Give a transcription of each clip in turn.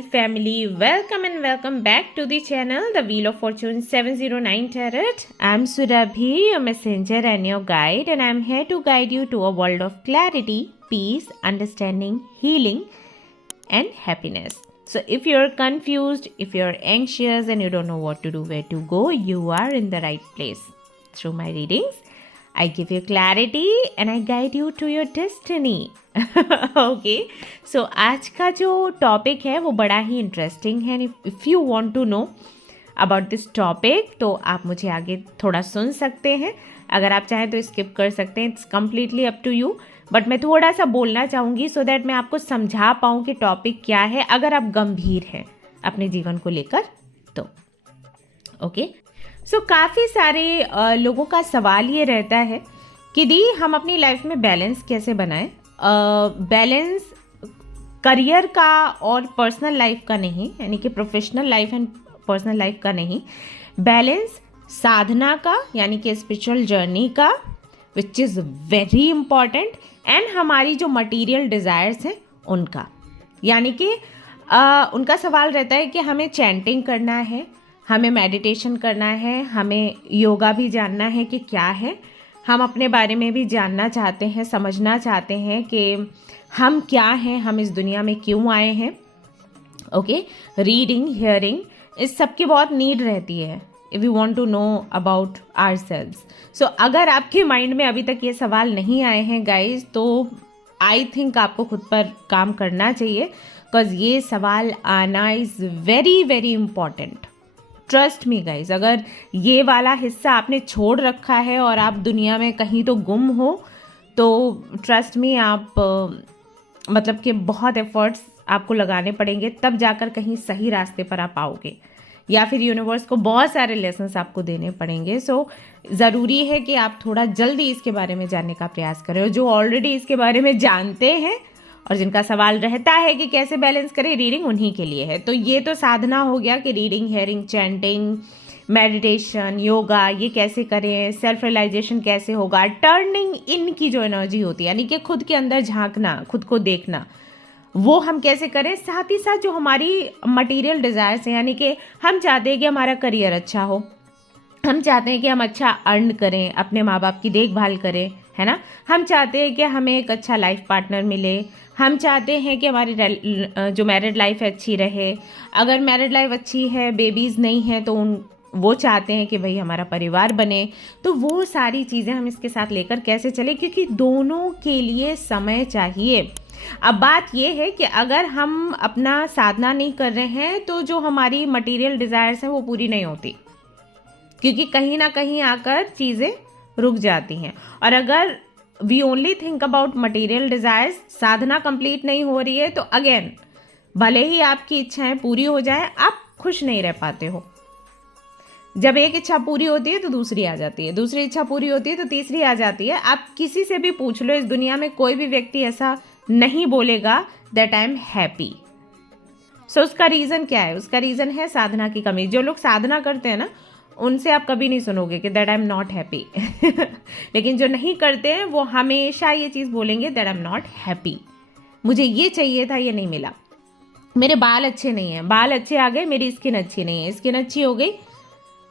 soul family, welcome and welcome back to the channel, The Wheel of Fortune 709 Tarot. I'm Surabhi, your messenger and your guide, and I'm here to guide you to a world of clarity, peace, understanding, healing, and happiness. So if you're confused, if you're anxious and you don't know what to do, where to go, you are in the right place. Through my readings, I give you clarity and I guide you to your destiny. Okay so आज का जो topic है वो बड़ा ही interesting है. If you want to know about this topic तो आप मुझे आगे थोड़ा सुन सकते हैं. अगर आप चाहें तो स्किप कर सकते हैं. It's completely up to you. But मैं थोड़ा सा बोलना चाहूँगी सो दैट मैं आपको समझा पाऊँ कि टॉपिक क्या है अगर आप गंभीर हैं अपने जीवन को लेकर तो. ओके सो काफ़ी सारे लोगों का सवाल ये रहता है कि दी हम अपनी लाइफ में बैलेंस कैसे बनाएं. बैलेंस करियर का और पर्सनल लाइफ का नहीं, यानी कि professional life and personal life का नहीं. बैलेंस साधना का यानी कि स्पिरिचुअल जर्नी का which is very important, and हमारी जो मटेरियल डिज़ायर्स हैं उनका. यानी कि उनका सवाल रहता है कि हमें चैंटिंग करना है, हमें मेडिटेशन करना है, हमें योगा भी जानना है कि क्या है, हम अपने बारे में भी जानना चाहते हैं, समझना चाहते हैं कि हम क्या हैं, हम इस दुनिया में क्यों आए हैं. ओके रीडिंग, हियरिंग, इस सब की बहुत नीड रहती है if you want to know about ourselves. So अगर आपके माइंड में अभी तक ये सवाल नहीं आए हैं गाइज तो आई थिंक आपको खुद पर काम करना चाहिए, बिकॉज ये सवाल आना is very very important. Trust me guys, अगर ये वाला हिस्सा आपने छोड़ रखा है और आप दुनिया में कहीं तो गुम हो तो ट्रस्ट मी आप मतलब कि बहुत एफर्ट्स आपको लगाने पड़ेंगे तब जाकर कहीं सही रास्ते पर आप आओगे, या फिर यूनिवर्स को बहुत सारे लेसन्स आपको देने पड़ेंगे. सो ज़रूरी है कि आप थोड़ा जल्दी इसके बारे में जानने का प्रयास करें. और जो ऑलरेडी इसके बारे में जानते हैं और जिनका सवाल रहता है कि कैसे बैलेंस करें, रीडिंग उन्हीं के लिए है. तो ये तो साधना हो गया कि reading, hearing, chanting, meditation, yoga ये कैसे करें, सेल्फ रियलाइजेशन कैसे होगा, टर्निंग इन की जो एनर्जी होती है यानी कि खुद के अंदर झांकना, खुद को देखना, वो हम कैसे करें. साथ ही साथ जो हमारी मटेरियल डिज़ायर्स हैं, यानी कि हम चाहते हैं कि हमारा करियर अच्छा हो, हम चाहते हैं कि हम अच्छा अर्न करें, अपने माँ बाप की देखभाल करें, है ना. हम चाहते हैं कि हमें एक अच्छा लाइफ पार्टनर मिले, हम चाहते हैं कि हमारी जो मैरिड लाइफ है अच्छी रहे. अगर मैरिड लाइफ अच्छी है, बेबीज़ नहीं है तो वो चाहते हैं कि भाई हमारा परिवार बने. तो वो सारी चीज़ें हम इसके साथ लेकर कैसे चलें, क्योंकि दोनों के लिए समय चाहिए. अब बात ये है कि अगर हम अपना साधना नहीं कर रहे हैं तो जो हमारी मटेरियल डिज़ायर्स हैं वो पूरी नहीं होती, क्योंकि कहीं ना कहीं आकर चीज़ें रुक जाती हैं. और अगर we only think about material desires, साधना कंप्लीट नहीं हो रही है तो अगेन भले ही आपकी इच्छाएं पूरी हो जाए, आप खुश नहीं रह पाते हो. जब एक इच्छा पूरी होती है तो दूसरी आ जाती है, दूसरी इच्छा पूरी होती है तो तीसरी आ जाती है. आप किसी से भी पूछ लो, इस दुनिया में कोई भी व्यक्ति ऐसा नहीं बोलेगा दैट आई एम हैप्पी. सो उसका रीज़न क्या है? उसका रीज़न है साधना की कमी. जो लोग साधना करते हैं ना उनसे आप कभी नहीं सुनोगे कि that I am not happy. लेकिन जो नहीं करते हैं वो हमेशा ये चीज़ बोलेंगे that I am not happy. मुझे ये चाहिए था, ये नहीं मिला. मेरे बाल अच्छे नहीं हैं, बाल अच्छे आ गए, मेरी स्किन अच्छी नहीं है, स्किन अच्छी हो गई,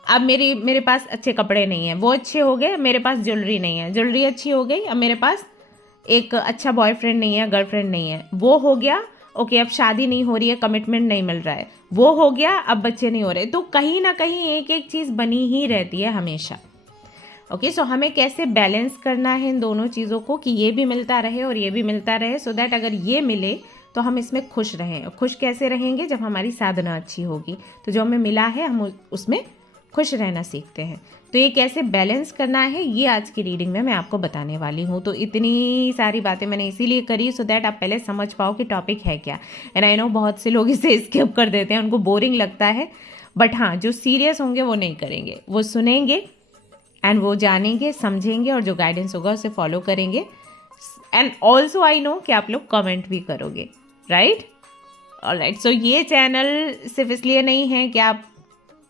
अब मेरे पास अच्छे कपड़े नहीं हैं, वो अच्छे हो गए, मेरे पास ज्वेलरी नहीं है, ज्वेलरी अच्छी हो गई, अब मेरे पास एक अच्छा बॉयफ्रेंड नहीं है, गर्लफ्रेंड नहीं है, वो हो गया. ओके अब शादी नहीं हो रही है, कमिटमेंट नहीं मिल रहा है, वो हो गया, अब बच्चे नहीं हो रहे. तो कहीं ना कहीं एक एक चीज़ बनी ही रहती है हमेशा. ओके सो हमें कैसे बैलेंस करना है इन दोनों चीज़ों को कि ये भी मिलता रहे और ये भी मिलता रहे, सो दैट अगर ये मिले तो हम इसमें खुश रहें. खुश कैसे रहेंगे? जब हमारी साधना अच्छी होगी. तो जो हमें मिला है हम उसमें खुश रहना सीखते हैं. तो ये कैसे बैलेंस करना है ये आज की रीडिंग में मैं आपको बताने वाली हूँ. तो इतनी सारी बातें मैंने इसीलिए करी सो दैट आप पहले समझ पाओ कि टॉपिक है क्या. एंड आई नो बहुत से लोग इसे स्किप कर देते हैं, उनको बोरिंग लगता है. बट हाँ, जो सीरियस होंगे वो नहीं करेंगे, वो सुनेंगे एंड वो जानेंगे, समझेंगे और जो गाइडेंस होगा उसे फॉलो करेंगे. एंड ऑल्सो आई नो कि आप लोग कमेंट भी करोगे, राइट. ऑलराइट सो ये चैनल सिर्फ इसलिए नहीं है कि आप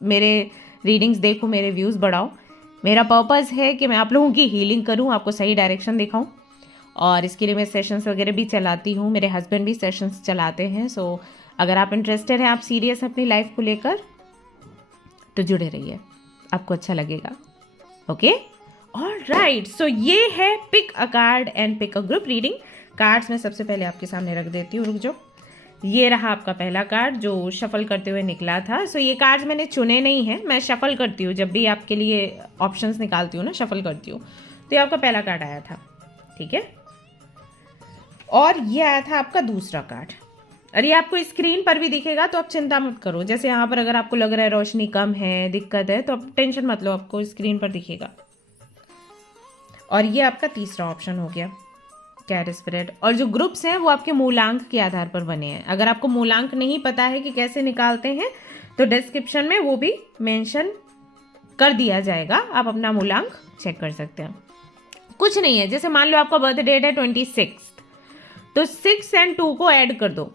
मेरे रीडिंग्स देखो, मेरे व्यूज़ बढ़ाओ. मेरा पर्पस है कि मैं आप लोगों की हीलिंग करूं, आपको सही डायरेक्शन दिखाऊं. और इसके लिए मैं सेशंस वगैरह भी चलाती हूँ, मेरे हस्बैंड भी सेशंस चलाते हैं. सो अगर आप इंटरेस्टेड हैं, आप सीरियस अपनी लाइफ को लेकर, तो जुड़े रहिए, आपको अच्छा लगेगा। ओके, ऑलराइट, सो ये है pick a card and pick a group reading. Cards मैं सबसे पहले आपके सामने रख देती हूँ, रुक जाओ। ये रहा आपका पहला कार्ड जो शफल करते हुए निकला था। सो ये कार्ड्स मैंने चुने नहीं हैं, मैं शफल करती हूँ, जब भी आपके लिए ऑप्शंस निकालती हूँ ना, शफल करती हूँ। तो ये आपका पहला कार्ड आया था, ठीक है। और ये आया था आपका दूसरा कार्ड, और ये आपको स्क्रीन पर भी दिखेगा, तो आप चिंता मत करो। जैसे यहाँ पर अगर आपको लग रहा है रोशनी कम है, दिक्कत है, तो आप टेंशन मत लो, आपको स्क्रीन पर दिखेगा। और ये आपका तीसरा ऑप्शन हो गया, कैट स्प्रेड। और जो ग्रुप्स हैं वो आपके मूलांक के आधार पर बने हैं। अगर आपको मूलांक नहीं पता है कि कैसे निकालते हैं, तो डिस्क्रिप्शन में वो भी मेंशन कर दिया जाएगा, आप अपना मूलांक चेक कर सकते हैं। कुछ नहीं है, जैसे मान लो आपका बर्थ डेट है 26, तो 6 और 2 को ऐड कर दो,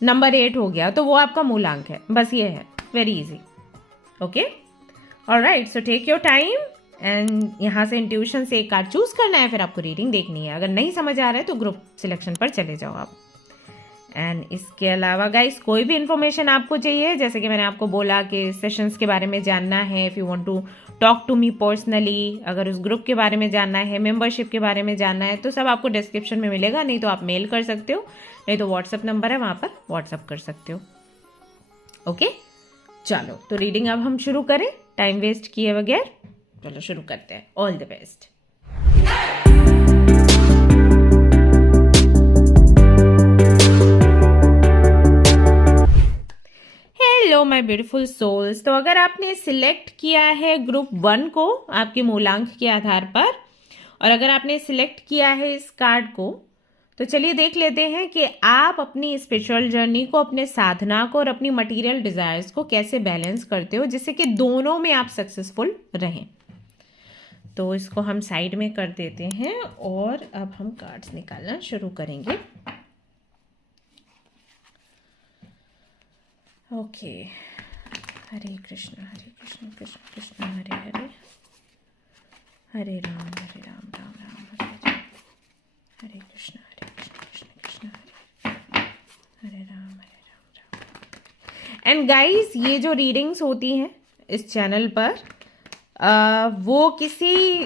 नंबर 8 हो गया, तो वो आपका मूलांक है। बस ये है, very easy. Okay, alright, so take your time and यहाँ से इंट्यूशन से एक कार्ड चूज करना है, फिर आपको रीडिंग देखनी है। अगर नहीं समझ आ रहा है तो ग्रुप सिलेक्शन पर चले जाओ आप। एंड इसके अलावा गाइस, कोई भी इंफॉर्मेशन आपको चाहिए, जैसे कि मैंने आपको बोला कि सेशंस के बारे में जानना है, if you want to talk to me personally, अगर उस ग्रुप के बारे में जानना है, मेंबरशिप के बारे में जानना है, तो सब आपको डिस्क्रिप्शन में मिलेगा। नहीं तो आप मेल कर सकते हो, नहीं तो व्हाट्सअप नंबर है, वहाँ पर व्हाट्सअप कर सकते हो। ओके, चलो तो रीडिंग अब हम शुरू करें, टाइम वेस्ट किए बगैर। चलो शुरू करते हैं। All the best. Hello my beautiful souls. तो अगर आपने सिलेक्ट किया है ग्रुप 1 को आपके मूलांक के आधार पर, और अगर आपने सिलेक्ट किया है इस कार्ड को, तो चलिए देख लेते हैं कि आप अपनी स्पिरिचुअल जर्नी को, अपने साधना को और अपनी मटेरियल डिजायर्स को कैसे बैलेंस करते हो, जिससे कि दोनों में आप सक्सेसफुल रहें। तो इसको हम साइड में कर देते हैं और अब हम कार्ड्स निकालना शुरू करेंगे। Okay, Hare Krishna Krishna Krishna Hare Hare, Hare Ram Ram Ram Hare Hare, Hare Krishna Krishna Krishna Hare Hare Ram Ram. And guys, ये जो रीडिंग्स होती हैं इस चैनल पर, वो किसी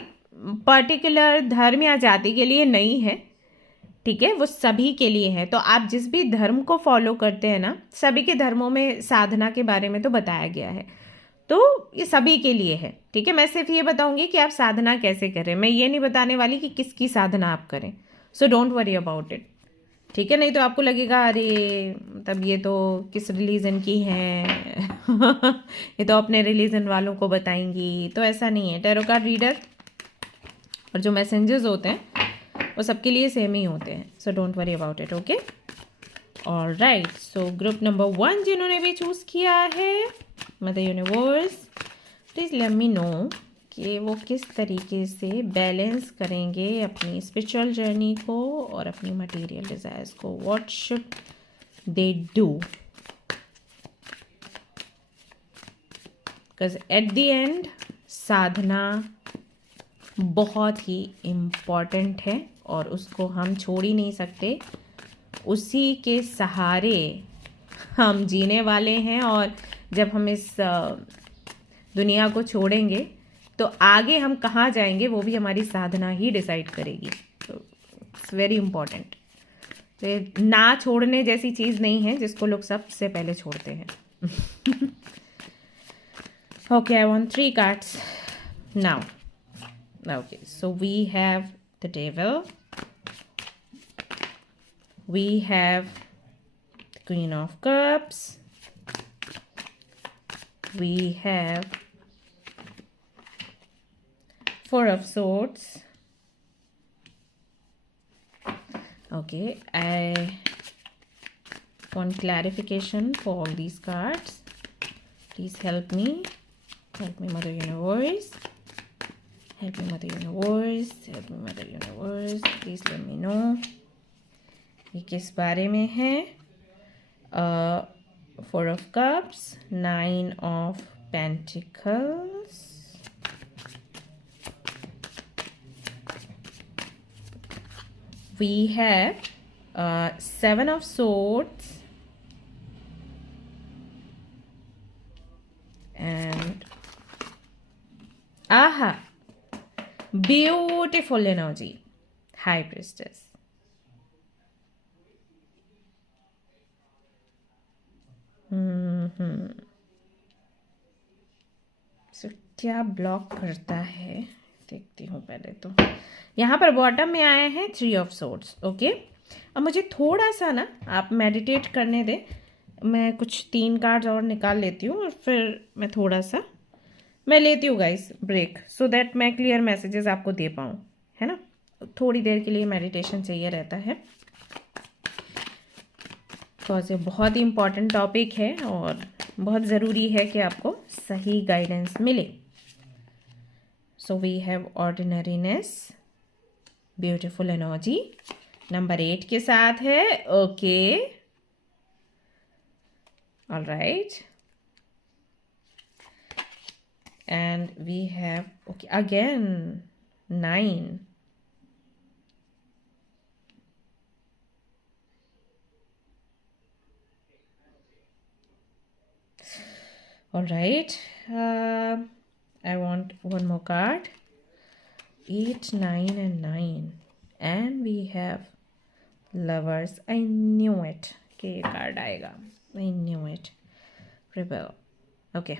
पर्टिकुलर धर्म या जाति के लिए नहीं है, ठीक है, वो सभी के लिए है। तो आप जिस भी धर्म को फॉलो करते हैं ना, सभी के धर्मों में साधना के बारे में तो बताया गया है, तो ये सभी के लिए है, ठीक है। मैं सिर्फ ये बताऊंगी कि आप साधना कैसे करें, मैं ये नहीं बताने वाली कि किसकी साधना आप करें। So don't worry about it, ठीक है। नहीं तो आपको लगेगा अरे मतलब ये तो किस रिलीजन की है ये तो अपने रिलीजन वालों को बताएंगी, तो ऐसा नहीं है। टैरो कार्ड रीडर और जो मैसेंजर्स होते हैं वो सबके लिए सेम ही होते हैं, so don't worry about it. Okay, alright, so group number 1 जिन्होंने भी चूज़ किया है, mother universe please let me know कि वो किस तरीके से बैलेंस करेंगे अपनी स्पिरिचुअल जर्नी को और अपनी मटेरियल डिज़ायर्स को। What should they do, because at the end साधना बहुत ही इम्पॉर्टेंट है और उसको हम छोड़ ही नहीं सकते। उसी के सहारे हम जीने वाले हैं, और जब हम इस दुनिया को छोड़ेंगे तो आगे हम कहाँ जाएंगे वो भी हमारी साधना ही डिसाइड करेगी। तो इट्स वेरी इम्पॉर्टेंट। तो ना छोड़ने जैसी चीज़ नहीं है जिसको लोग सबसे पहले छोड़ते हैं। Okay, I want 3 cards now. Okay, so we have the devil, we have the Queen of Cups, we have Four of Swords. Okay, I want clarification for all these cards. Please help me, Mother Universe. Help me, Mother Universe. Help me, Mother Universe. Please let me know. ये किस बारे में है? 4 of Cups, 9 of Pentacles, we have 7 of Swords, आहा, beautiful energy, high priestess. सो क्या block करता है देखती हूँ पहले तो। यहाँ पर बॉटम में आया है 3 ऑफ सोर्ड्स। ओके, अब मुझे थोड़ा सा ना आप मेडिटेट करने दें, मैं कुछ 3 कार्ड्स और निकाल लेती हूँ और फिर मैं थोड़ा सा मैं लेती हूँ गाइस ब्रेक, सो दैट मैं क्लियर मैसेजेस आपको दे पाऊँ, है ना। थोड़ी देर के लिए मेडिटेशन चाहिए रहता है, बिकॉज ये बहुत ही इम्पॉर्टेंट टॉपिक है और बहुत ज़रूरी है कि आपको सही गाइडेंस मिले। So we have ordinariness, beautiful energy, number 8 के साथ है। Okay, all right, and we have okay again 9। All right, I want one more card. 8, 9 and 9, and we have lovers. I knew it कि ये card आएगा, I knew it. Rebel. Okay,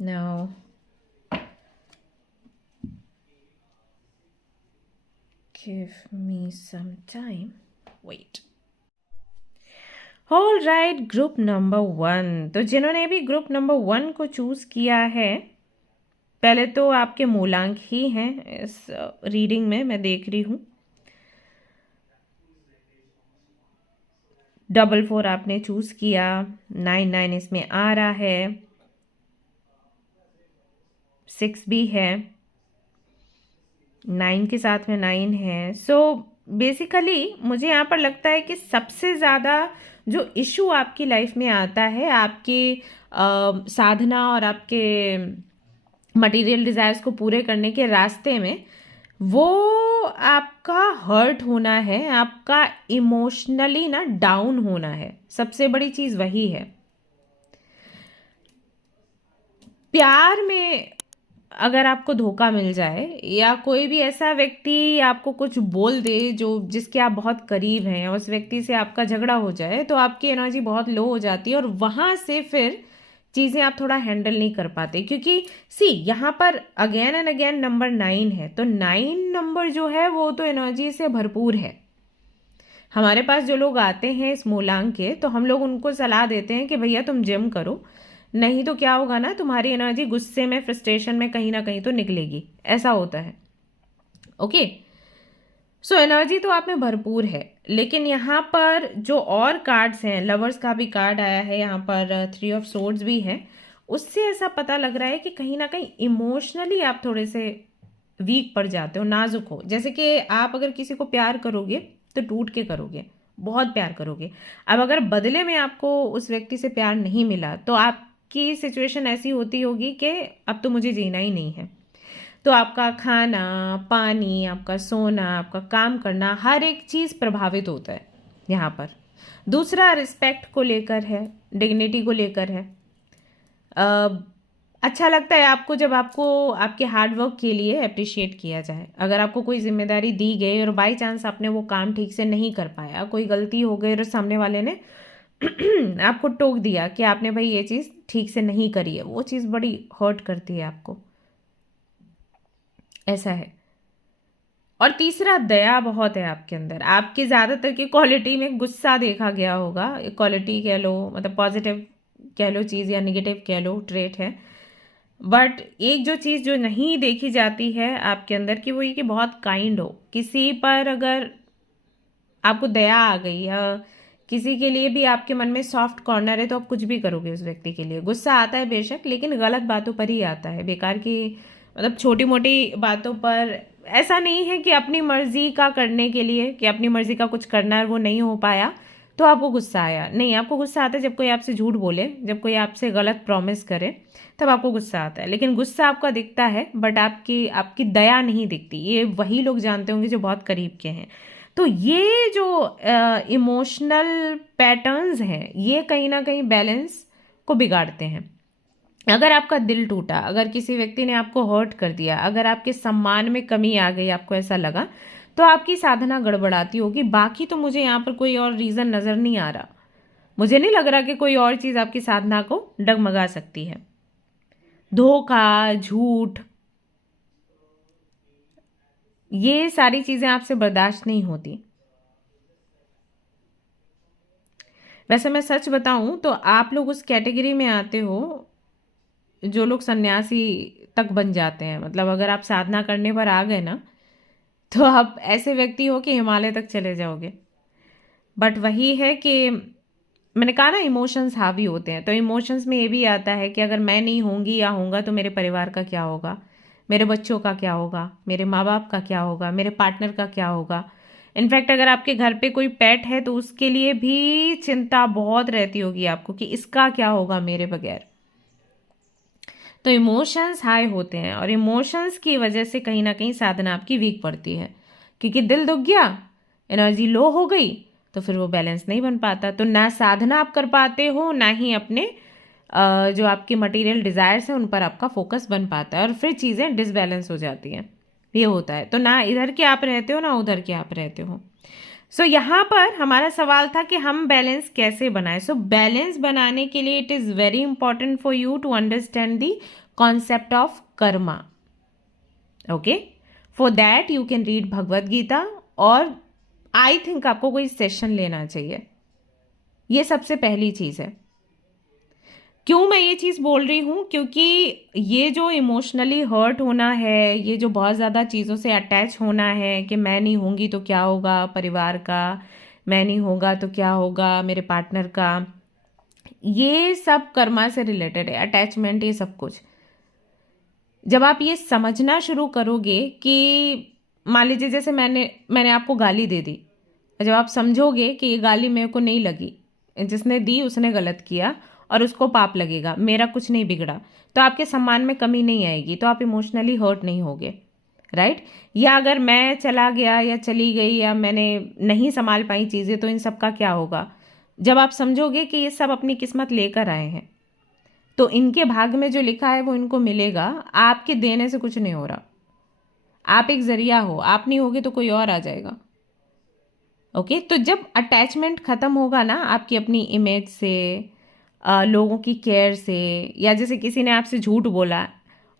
now give me some time. Wait. All right, group number 1। तो जिन्होंने भी group number 1 को choose किया है, पहले तो आपके मूलांक ही हैं इस रीडिंग में, मैं देख रही हूँ 44 आपने चूज़ किया, 99 इसमें आ रहा है, 6 भी है, 9 के साथ में 9 है। सो बेसिकली मुझे यहाँ पर लगता है कि सबसे ज़्यादा जो इशू आपकी लाइफ में आता है आपकी साधना और आपके मटेरियल डिज़ायर्स को पूरे करने के रास्ते में, वो आपका हर्ट होना है, आपका इमोशनली ना डाउन होना है। सबसे बड़ी चीज़ वही है। प्यार में अगर आपको धोखा मिल जाए या कोई भी ऐसा व्यक्ति आपको कुछ बोल दे जो जिसके आप बहुत करीब हैं, या उस व्यक्ति से आपका झगड़ा हो जाए, तो आपकी एनर्जी बहुत लो हो जाती है और वहाँ से फिर चीज़ें आप थोड़ा हैंडल नहीं कर पाते। क्योंकि सी यहाँ पर अगेन एंड अगेन नंबर 9 है, तो 9 नंबर जो है वो तो एनर्जी से भरपूर है। हमारे पास जो लोग आते हैं इस मूलांक के, तो हम लोग उनको सलाह देते हैं कि भैया तुम जिम करो, नहीं तो क्या होगा ना, तुम्हारी एनर्जी गुस्से में, फ्रस्ट्रेशन में कहीं ना कहीं तो निकलेगी, ऐसा होता है। ओके, सो एनर्जी तो आप में भरपूर है, लेकिन यहाँ पर जो और कार्ड्स हैं, लवर्स का भी कार्ड आया है, यहाँ पर 3 ऑफ सोर्ड्स भी है, उससे ऐसा पता लग रहा है कि कहीं ना कहीं इमोशनली आप थोड़े से वीक पड़ जाते हो, नाजुक हो। जैसे कि आप अगर किसी को प्यार करोगे तो टूट के करोगे, बहुत प्यार करोगे। अब अगर बदले में आपको उस व्यक्ति से प्यार नहीं मिला, तो आपकी सिचुएशन ऐसी होती होगी कि अब तो मुझे जीना ही नहीं है। तो आपका खाना पानी, आपका सोना, आपका काम करना, हर एक चीज़ प्रभावित होता है यहाँ पर। दूसरा रिस्पेक्ट को लेकर है, डिग्निटी को लेकर है। अच्छा लगता है आपको जब आपको आपके हार्ड वर्क के लिए अप्रिशिएट किया जाए। अगर आपको कोई जिम्मेदारी दी गई और बाई चांस आपने वो काम ठीक से नहीं कर पाया, कोई गलती हो गई और सामने वाले ने आपको टोक दिया कि आपने भाई ये चीज़ ठीक से नहीं करी है, वो चीज़ बड़ी हर्ट करती है आपको, ऐसा है। और तीसरा, दया बहुत है आपके अंदर। आपकी ज़्यादातर की क्वालिटी में गुस्सा देखा गया होगा, क्वालिटी कह लो, मतलब पॉजिटिव कह लो चीज़ या निगेटिव कह लो, ट्रेट है। बट एक जो चीज़ जो नहीं देखी जाती है आपके अंदर की, वो ये कि बहुत काइंड हो। किसी पर अगर आपको दया आ गई या किसी के लिए भी आपके मन में सॉफ्ट कॉर्नर है, तो आप कुछ भी करोगे उस व्यक्ति के लिए। गुस्सा आता है बेशक, लेकिन गलत बातों पर ही आता है, बेकार की मतलब छोटी मोटी बातों पर। ऐसा नहीं है कि अपनी मर्जी का करने के लिए, कि अपनी मर्जी का कुछ करना है वो नहीं हो पाया तो आपको गुस्सा आया। नहीं, आपको गुस्सा आता है जब कोई आपसे झूठ बोले, जब कोई आपसे गलत प्रॉमिस करे, तब आपको गुस्सा आता है। लेकिन गुस्सा आपका दिखता है, बट आपकी आपकी दया नहीं दिखती। ये वही लोग जानते होंगे जो बहुत करीब के हैं। तो ये जो इमोशनल पैटर्न्स हैं, ये कहीं ना कहीं बैलेंस को बिगाड़ते हैं। अगर आपका दिल टूटा, अगर किसी व्यक्ति ने आपको हर्ट कर दिया, अगर आपके सम्मान में कमी आ गई, आपको ऐसा लगा, तो आपकी साधना गड़बड़ाती होगी। बाकी तो मुझे यहाँ पर कोई और रीज़न नज़र नहीं आ रहा। मुझे नहीं लग रहा कि कोई और चीज़ आपकी साधना को डगमगा सकती है। धोखा, झूठ, ये सारी चीज़ें आपसे बर्दाश्त नहीं होती। वैसे मैं सच बताऊं तो आप लोग उस कैटेगरी में आते हो जो लोग सन्यासी तक बन जाते हैं। मतलब अगर आप साधना करने पर आ गए ना, तो आप ऐसे व्यक्ति हो कि हिमालय तक चले जाओगे। बट वही है कि मैंने कहा ना, इमोशंस हावी होते हैं। तो इमोशंस में ये भी आता है कि अगर मैं नहीं होंगी या होऊंगा तो मेरे परिवार का क्या होगा, मेरे बच्चों का क्या होगा, मेरे माँ बाप का क्या होगा, मेरे पार्टनर का क्या होगा। इनफैक्ट अगर आपके घर पे कोई पेट है तो उसके लिए भी चिंता बहुत रहती होगी आपको कि इसका क्या होगा मेरे बगैर। तो इमोशंस हाई होते हैं और इमोशंस की वजह से कहीं ना कहीं साधना आपकी वीक पड़ती है, क्योंकि दिल दुख गया, एनर्जी लो हो गई, तो फिर वो बैलेंस नहीं बन पाता। तो ना साधना आप कर पाते हो, ना ही अपने जो आपकी मटेरियल डिज़ायर्स हैं उन पर आपका फोकस बन पाता है, और फिर चीज़ें डिसबैलेंस हो जाती हैं। ये होता है। तो ना इधर के आप रहते हो, ना उधर के आप रहते हो। सो यहाँ पर हमारा सवाल था कि हम बैलेंस कैसे बनाएं। सो बैलेंस बनाने के लिए it is very important for you to understand the concept of karma. Okay, for that you can read Bhagavad Gita, और आई थिंक आपको कोई सेशन लेना चाहिए। ये सबसे पहली चीज़ है। क्यों मैं ये चीज़ बोल रही हूँ? क्योंकि ये जो इमोशनली हर्ट होना है, ये जो बहुत ज़्यादा चीज़ों से अटैच होना है कि मैं नहीं होंगी तो क्या होगा परिवार का, मैं नहीं होगा तो क्या होगा मेरे पार्टनर का, ये सब कर्मा से रिलेटेड है, अटैचमेंट, ये सब कुछ। जब आप ये समझना शुरू करोगे कि मान लीजिए जैसे मैंने आपको गाली दे दी, जब आप समझोगे कि ये गाली मेरे को नहीं लगी, जिसने दी उसने गलत किया और उसको पाप लगेगा, मेरा कुछ नहीं बिगड़ा, तो आपके सम्मान में कमी नहीं आएगी, तो आप इमोशनली हर्ट नहीं होगे, राइट। या अगर मैं चला गया या चली गई या मैंने नहीं संभाल पाई चीज़ें, तो इन सब का क्या होगा। जब आप समझोगे कि ये सब अपनी किस्मत लेकर आए हैं, तो इनके भाग में जो लिखा है वो इनको मिलेगा, आपके देने से कुछ नहीं हो रहा। आप एक जरिया हो, आप नहीं होगे तो कोई और आ जाएगा। ओके, तो जब अटैचमेंट ख़त्म होगा ना आपकी अपनी इमेज से, लोगों की केयर से, या जैसे किसी ने आपसे झूठ बोला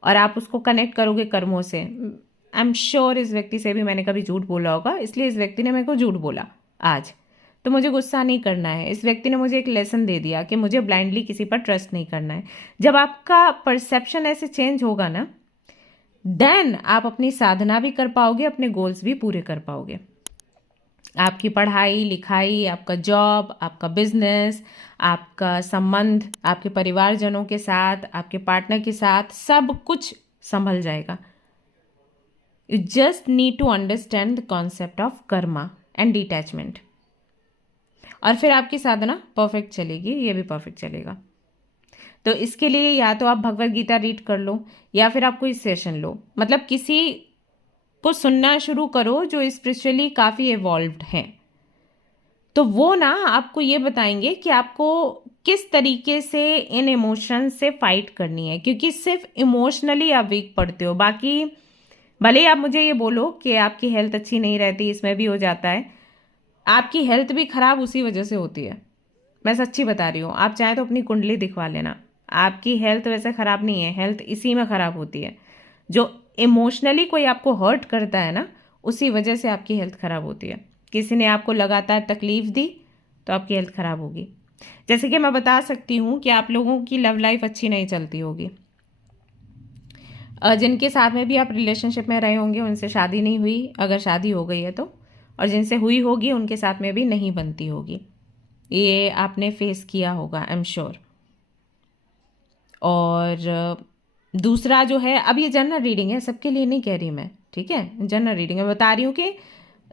और आप उसको कनेक्ट करोगे कर्मों से, आई एम श्योर इस व्यक्ति से भी मैंने कभी झूठ बोला होगा, इसलिए इस व्यक्ति ने मेरे को झूठ बोला आज, तो मुझे गुस्सा नहीं करना है। इस व्यक्ति ने मुझे एक लेसन दे दिया कि मुझे ब्लाइंडली किसी पर ट्रस्ट नहीं करना है। जब आपका परसेप्शन ऐसे चेंज होगा ना, देन आप अपनी साधना भी कर पाओगे, अपने गोल्स भी पूरे कर पाओगे। आपकी पढ़ाई लिखाई, आपका जॉब, आपका बिजनेस, आपका संबंध आपके परिवारजनों के साथ, आपके पार्टनर के साथ, सब कुछ संभल जाएगा। You just need to understand the concept of karma and detachment, और फिर आपकी साधना परफेक्ट चलेगी, ये भी परफेक्ट चलेगा। तो इसके लिए या तो आप भगवद गीता रीड कर लो, या फिर आप कोई सेशन लो, मतलब किसी को सुनना शुरू करो जो स्पिरिचुअली काफ़ी एवॉल्व्ड हैं। तो वो ना आपको ये बताएंगे कि आपको किस तरीके से इन इमोशंस से फाइट करनी है, क्योंकि सिर्फ इमोशनली आप वीक पड़ते हो। बाकी भले ही आप मुझे ये बोलो कि आपकी हेल्थ अच्छी नहीं रहती, इसमें भी हो जाता है, आपकी हेल्थ भी खराब उसी वजह से होती है। मैं सच्ची बता रही हूँ, आप चाहें तो अपनी कुंडली दिखवा लेना, आपकी हेल्थ वैसे ख़राब नहीं है, हेल्थ इसी में ख़राब होती है। जो इमोशनली कोई आपको हर्ट करता है ना, उसी वजह से आपकी हेल्थ ख़राब होती है। किसी ने आपको लगातार तकलीफ़ दी तो आपकी हेल्थ ख़राब होगी। जैसे कि मैं बता सकती हूँ कि आप लोगों की लव लाइफ अच्छी नहीं चलती होगी, जिनके साथ में भी आप रिलेशनशिप में रहे होंगे उनसे शादी नहीं हुई, अगर शादी हो गई है तो, और जिनसे हुई होगी उनके साथ में भी नहीं बनती होगी। ये आपने फेस किया होगा, आई एम श्योर। और दूसरा जो है, अब ये जनरल रीडिंग है, सबके लिए नहीं कह रही मैं, ठीक है, जनरल रीडिंग है, बता रही हूँ कि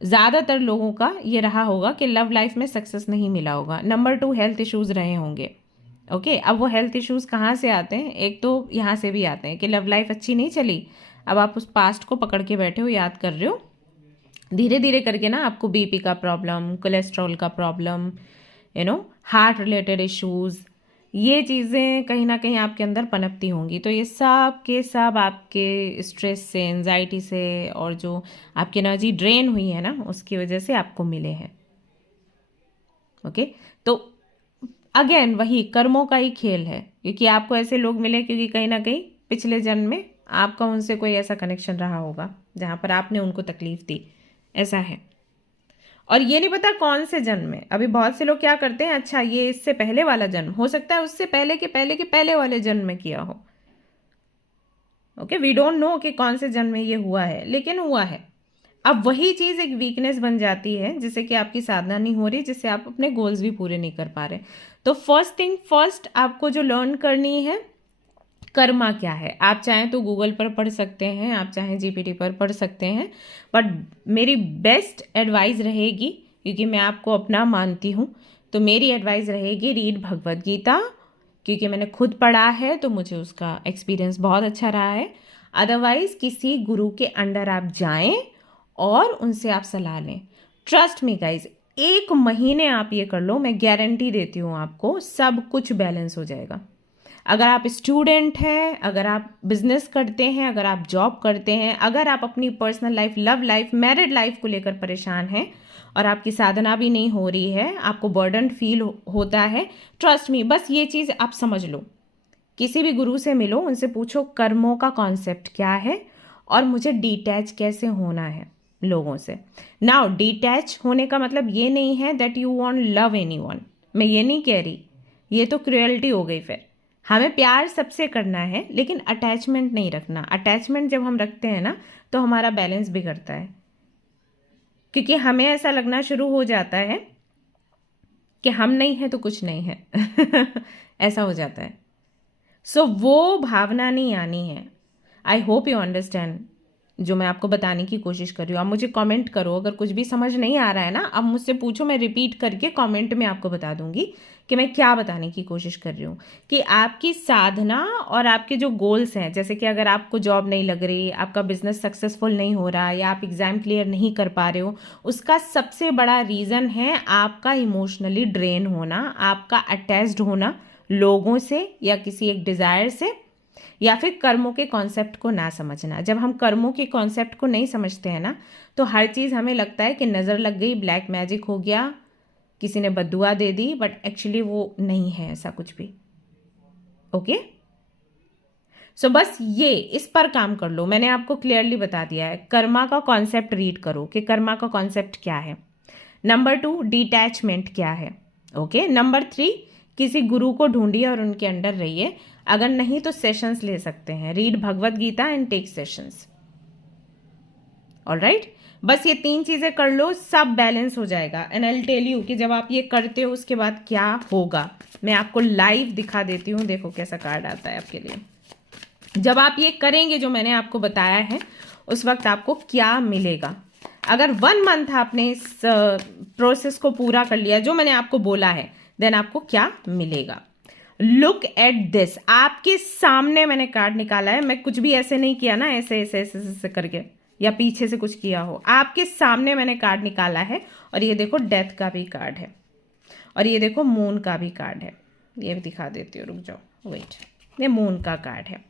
ज़्यादातर लोगों का ये रहा होगा कि लव लाइफ में सक्सेस नहीं मिला होगा। नंबर 2, हेल्थ इश्यूज़ रहे होंगे। ओके, अब वो हेल्थ इश्यूज़ कहाँ से आते हैं? एक तो यहाँ से भी आते हैं कि लव लाइफ अच्छी नहीं चली, अब आप उस पास्ट को पकड़ के बैठे हो, याद कर रहे हो, धीरे धीरे करके ना आपको बीपी का प्रॉब्लम, कोलेस्ट्रॉल का प्रॉब्लम, हार्ट रिलेटेड इश्यूज़, ये चीज़ें कहीं ना कहीं आपके अंदर पनपती होंगी। तो ये सब के सब आपके स्ट्रेस से, एंजाइटी से और जो आपकी एनर्जी ड्रेन हुई है ना, उसकी वजह से आपको मिले हैं। ओके, तो अगेन वही कर्मों का ही खेल है, क्योंकि आपको ऐसे लोग मिले क्योंकि कहीं ना कहीं पिछले जन्म में आपका उनसे कोई ऐसा कनेक्शन रहा होगा जहाँ पर आपने उनको तकलीफ दी, ऐसा है। और ये नहीं पता कौन से जन्म में। अभी बहुत से लोग क्या करते हैं, अच्छा ये इससे पहले वाला जन्म, हो सकता है उससे पहले के पहले वाले जन्म में किया हो। ओके, वी डोंट नो कि कौन से जन्म में ये हुआ है, लेकिन हुआ है। अब वही चीज़ एक वीकनेस बन जाती है, जिससे कि आपकी साधना नहीं हो रही, जिससे आप अपने गोल्स भी पूरे नहीं कर पा रहे। तो फर्स्ट थिंग फर्स्ट, आपको जो लर्न करनी है, कर्मा क्या है। आप चाहें तो गूगल पर पढ़ सकते हैं, आप चाहें जीपीटी पर पढ़ सकते हैं, बट मेरी बेस्ट एडवाइस रहेगी, क्योंकि मैं आपको अपना मानती हूँ, तो मेरी एडवाइस रहेगी रीड भगवद गीता, क्योंकि मैंने खुद पढ़ा है तो मुझे उसका एक्सपीरियंस बहुत अच्छा रहा है। अदरवाइज़ किसी गुरु के अंडर आप जाएं और उनसे आप सलाह लें। ट्रस्ट मी गाइज, 1 महीने आप ये कर लो, मैं गारंटी देती हूँ आपको सब कुछ बैलेंस हो जाएगा। अगर आप स्टूडेंट हैं, अगर आप बिजनेस करते हैं, अगर आप जॉब करते हैं, अगर आप अपनी personal life, love life, married life को लेकर परेशान हैं और आपकी साधना भी नहीं हो रही है, आपको बर्डन फील होता है, ट्रस्ट मी, बस ये चीज़ आप समझ लो। किसी भी गुरु से मिलो, उनसे पूछो कर्मों का कॉन्सेप्ट क्या है और मुझे डिटैच कैसे होना है लोगों से। नाउ डिटैच होने का मतलब ये नहीं है that you want love anyone, मैं ये नहीं कह रही, ये तो क्रुएल्टी हो गई। फिर हमें प्यार सबसे करना है, लेकिन अटैचमेंट नहीं रखना। अटैचमेंट जब हम रखते हैं ना, तो हमारा बैलेंस बिगड़ता है, क्योंकि हमें ऐसा लगना शुरू हो जाता है कि हम नहीं हैं तो कुछ नहीं है ऐसा हो जाता है। सो वो भावना नहीं आनी है। आई होप यू अंडरस्टैंड जो मैं आपको बताने की कोशिश कर रही हूँ। आप मुझे कमेंट करो, अगर कुछ भी समझ नहीं आ रहा है ना, अब मुझसे पूछो, मैं रिपीट करके कमेंट में आपको बता दूंगी कि मैं क्या बताने की कोशिश कर रही हूँ। कि आपकी साधना और आपके जो गोल्स हैं, जैसे कि अगर आपको जॉब नहीं लग रही, आपका बिजनेस सक्सेसफुल नहीं हो रहा, या आप एग्ज़ाम क्लियर नहीं कर पा रहे हो, उसका सबसे बड़ा रीज़न है आपका इमोशनली ड्रेन होना, आपका अटैच्ड होना लोगों से या किसी एक डिज़ायर से, या फिर कर्मों के कॉन्सेप्ट को ना समझना। जब हम कर्मों के कॉन्सेप्ट को नहीं समझते हैं ना, तो हर चीज़ हमें लगता है कि नज़र लग गई, ब्लैक मैजिक हो गया, किसी ने बद्दुआ दे दी, बट एक्चुअली वो नहीं है ऐसा कुछ भी। ओके, सो बस ये इस पर काम कर लो। मैंने आपको क्लियरली बता दिया है। कर्मा का कॉन्सेप्ट रीड करो कि कर्मा का कॉन्सेप्ट क्या है। नंबर 2, डिटैचमेंट क्या है। ओके, नंबर 3, किसी गुरु को ढूंढिए और उनके अंडर रहिए। अगर नहीं तो सेशंस ले सकते हैं, read Bhagavad Gita and take sessions. Alright, बस ये 3 चीजें कर लो, सब बैलेंस हो जाएगा। And I will tell you कि जब आप ये करते हो उसके बाद क्या होगा। मैं आपको लाइव दिखा देती हूँ, देखो कैसा कार्ड आता है आपके लिए। जब आप ये करेंगे जो मैंने आपको बताया है, उस वक्त आपको क्या मिलेगा। अगर 1 मंथ आपने इस प्रोसेस को पूरा कर लिया जो मैंने आपको बोला है, देन आपको क्या मिलेगा। लुक एट दिस, आपके सामने मैंने कार्ड निकाला है। मैं कुछ भी ऐसे नहीं किया ना, ऐसे ऐसे ऐसे ऐसे करके, या पीछे से कुछ किया हो। आपके सामने मैंने कार्ड निकाला है, और ये देखो डेथ का भी कार्ड है, और ये देखो मून का भी कार्ड है। ये भी दिखा देती हूँ, रुक जाओ, वेट, ये मून का कार्ड है।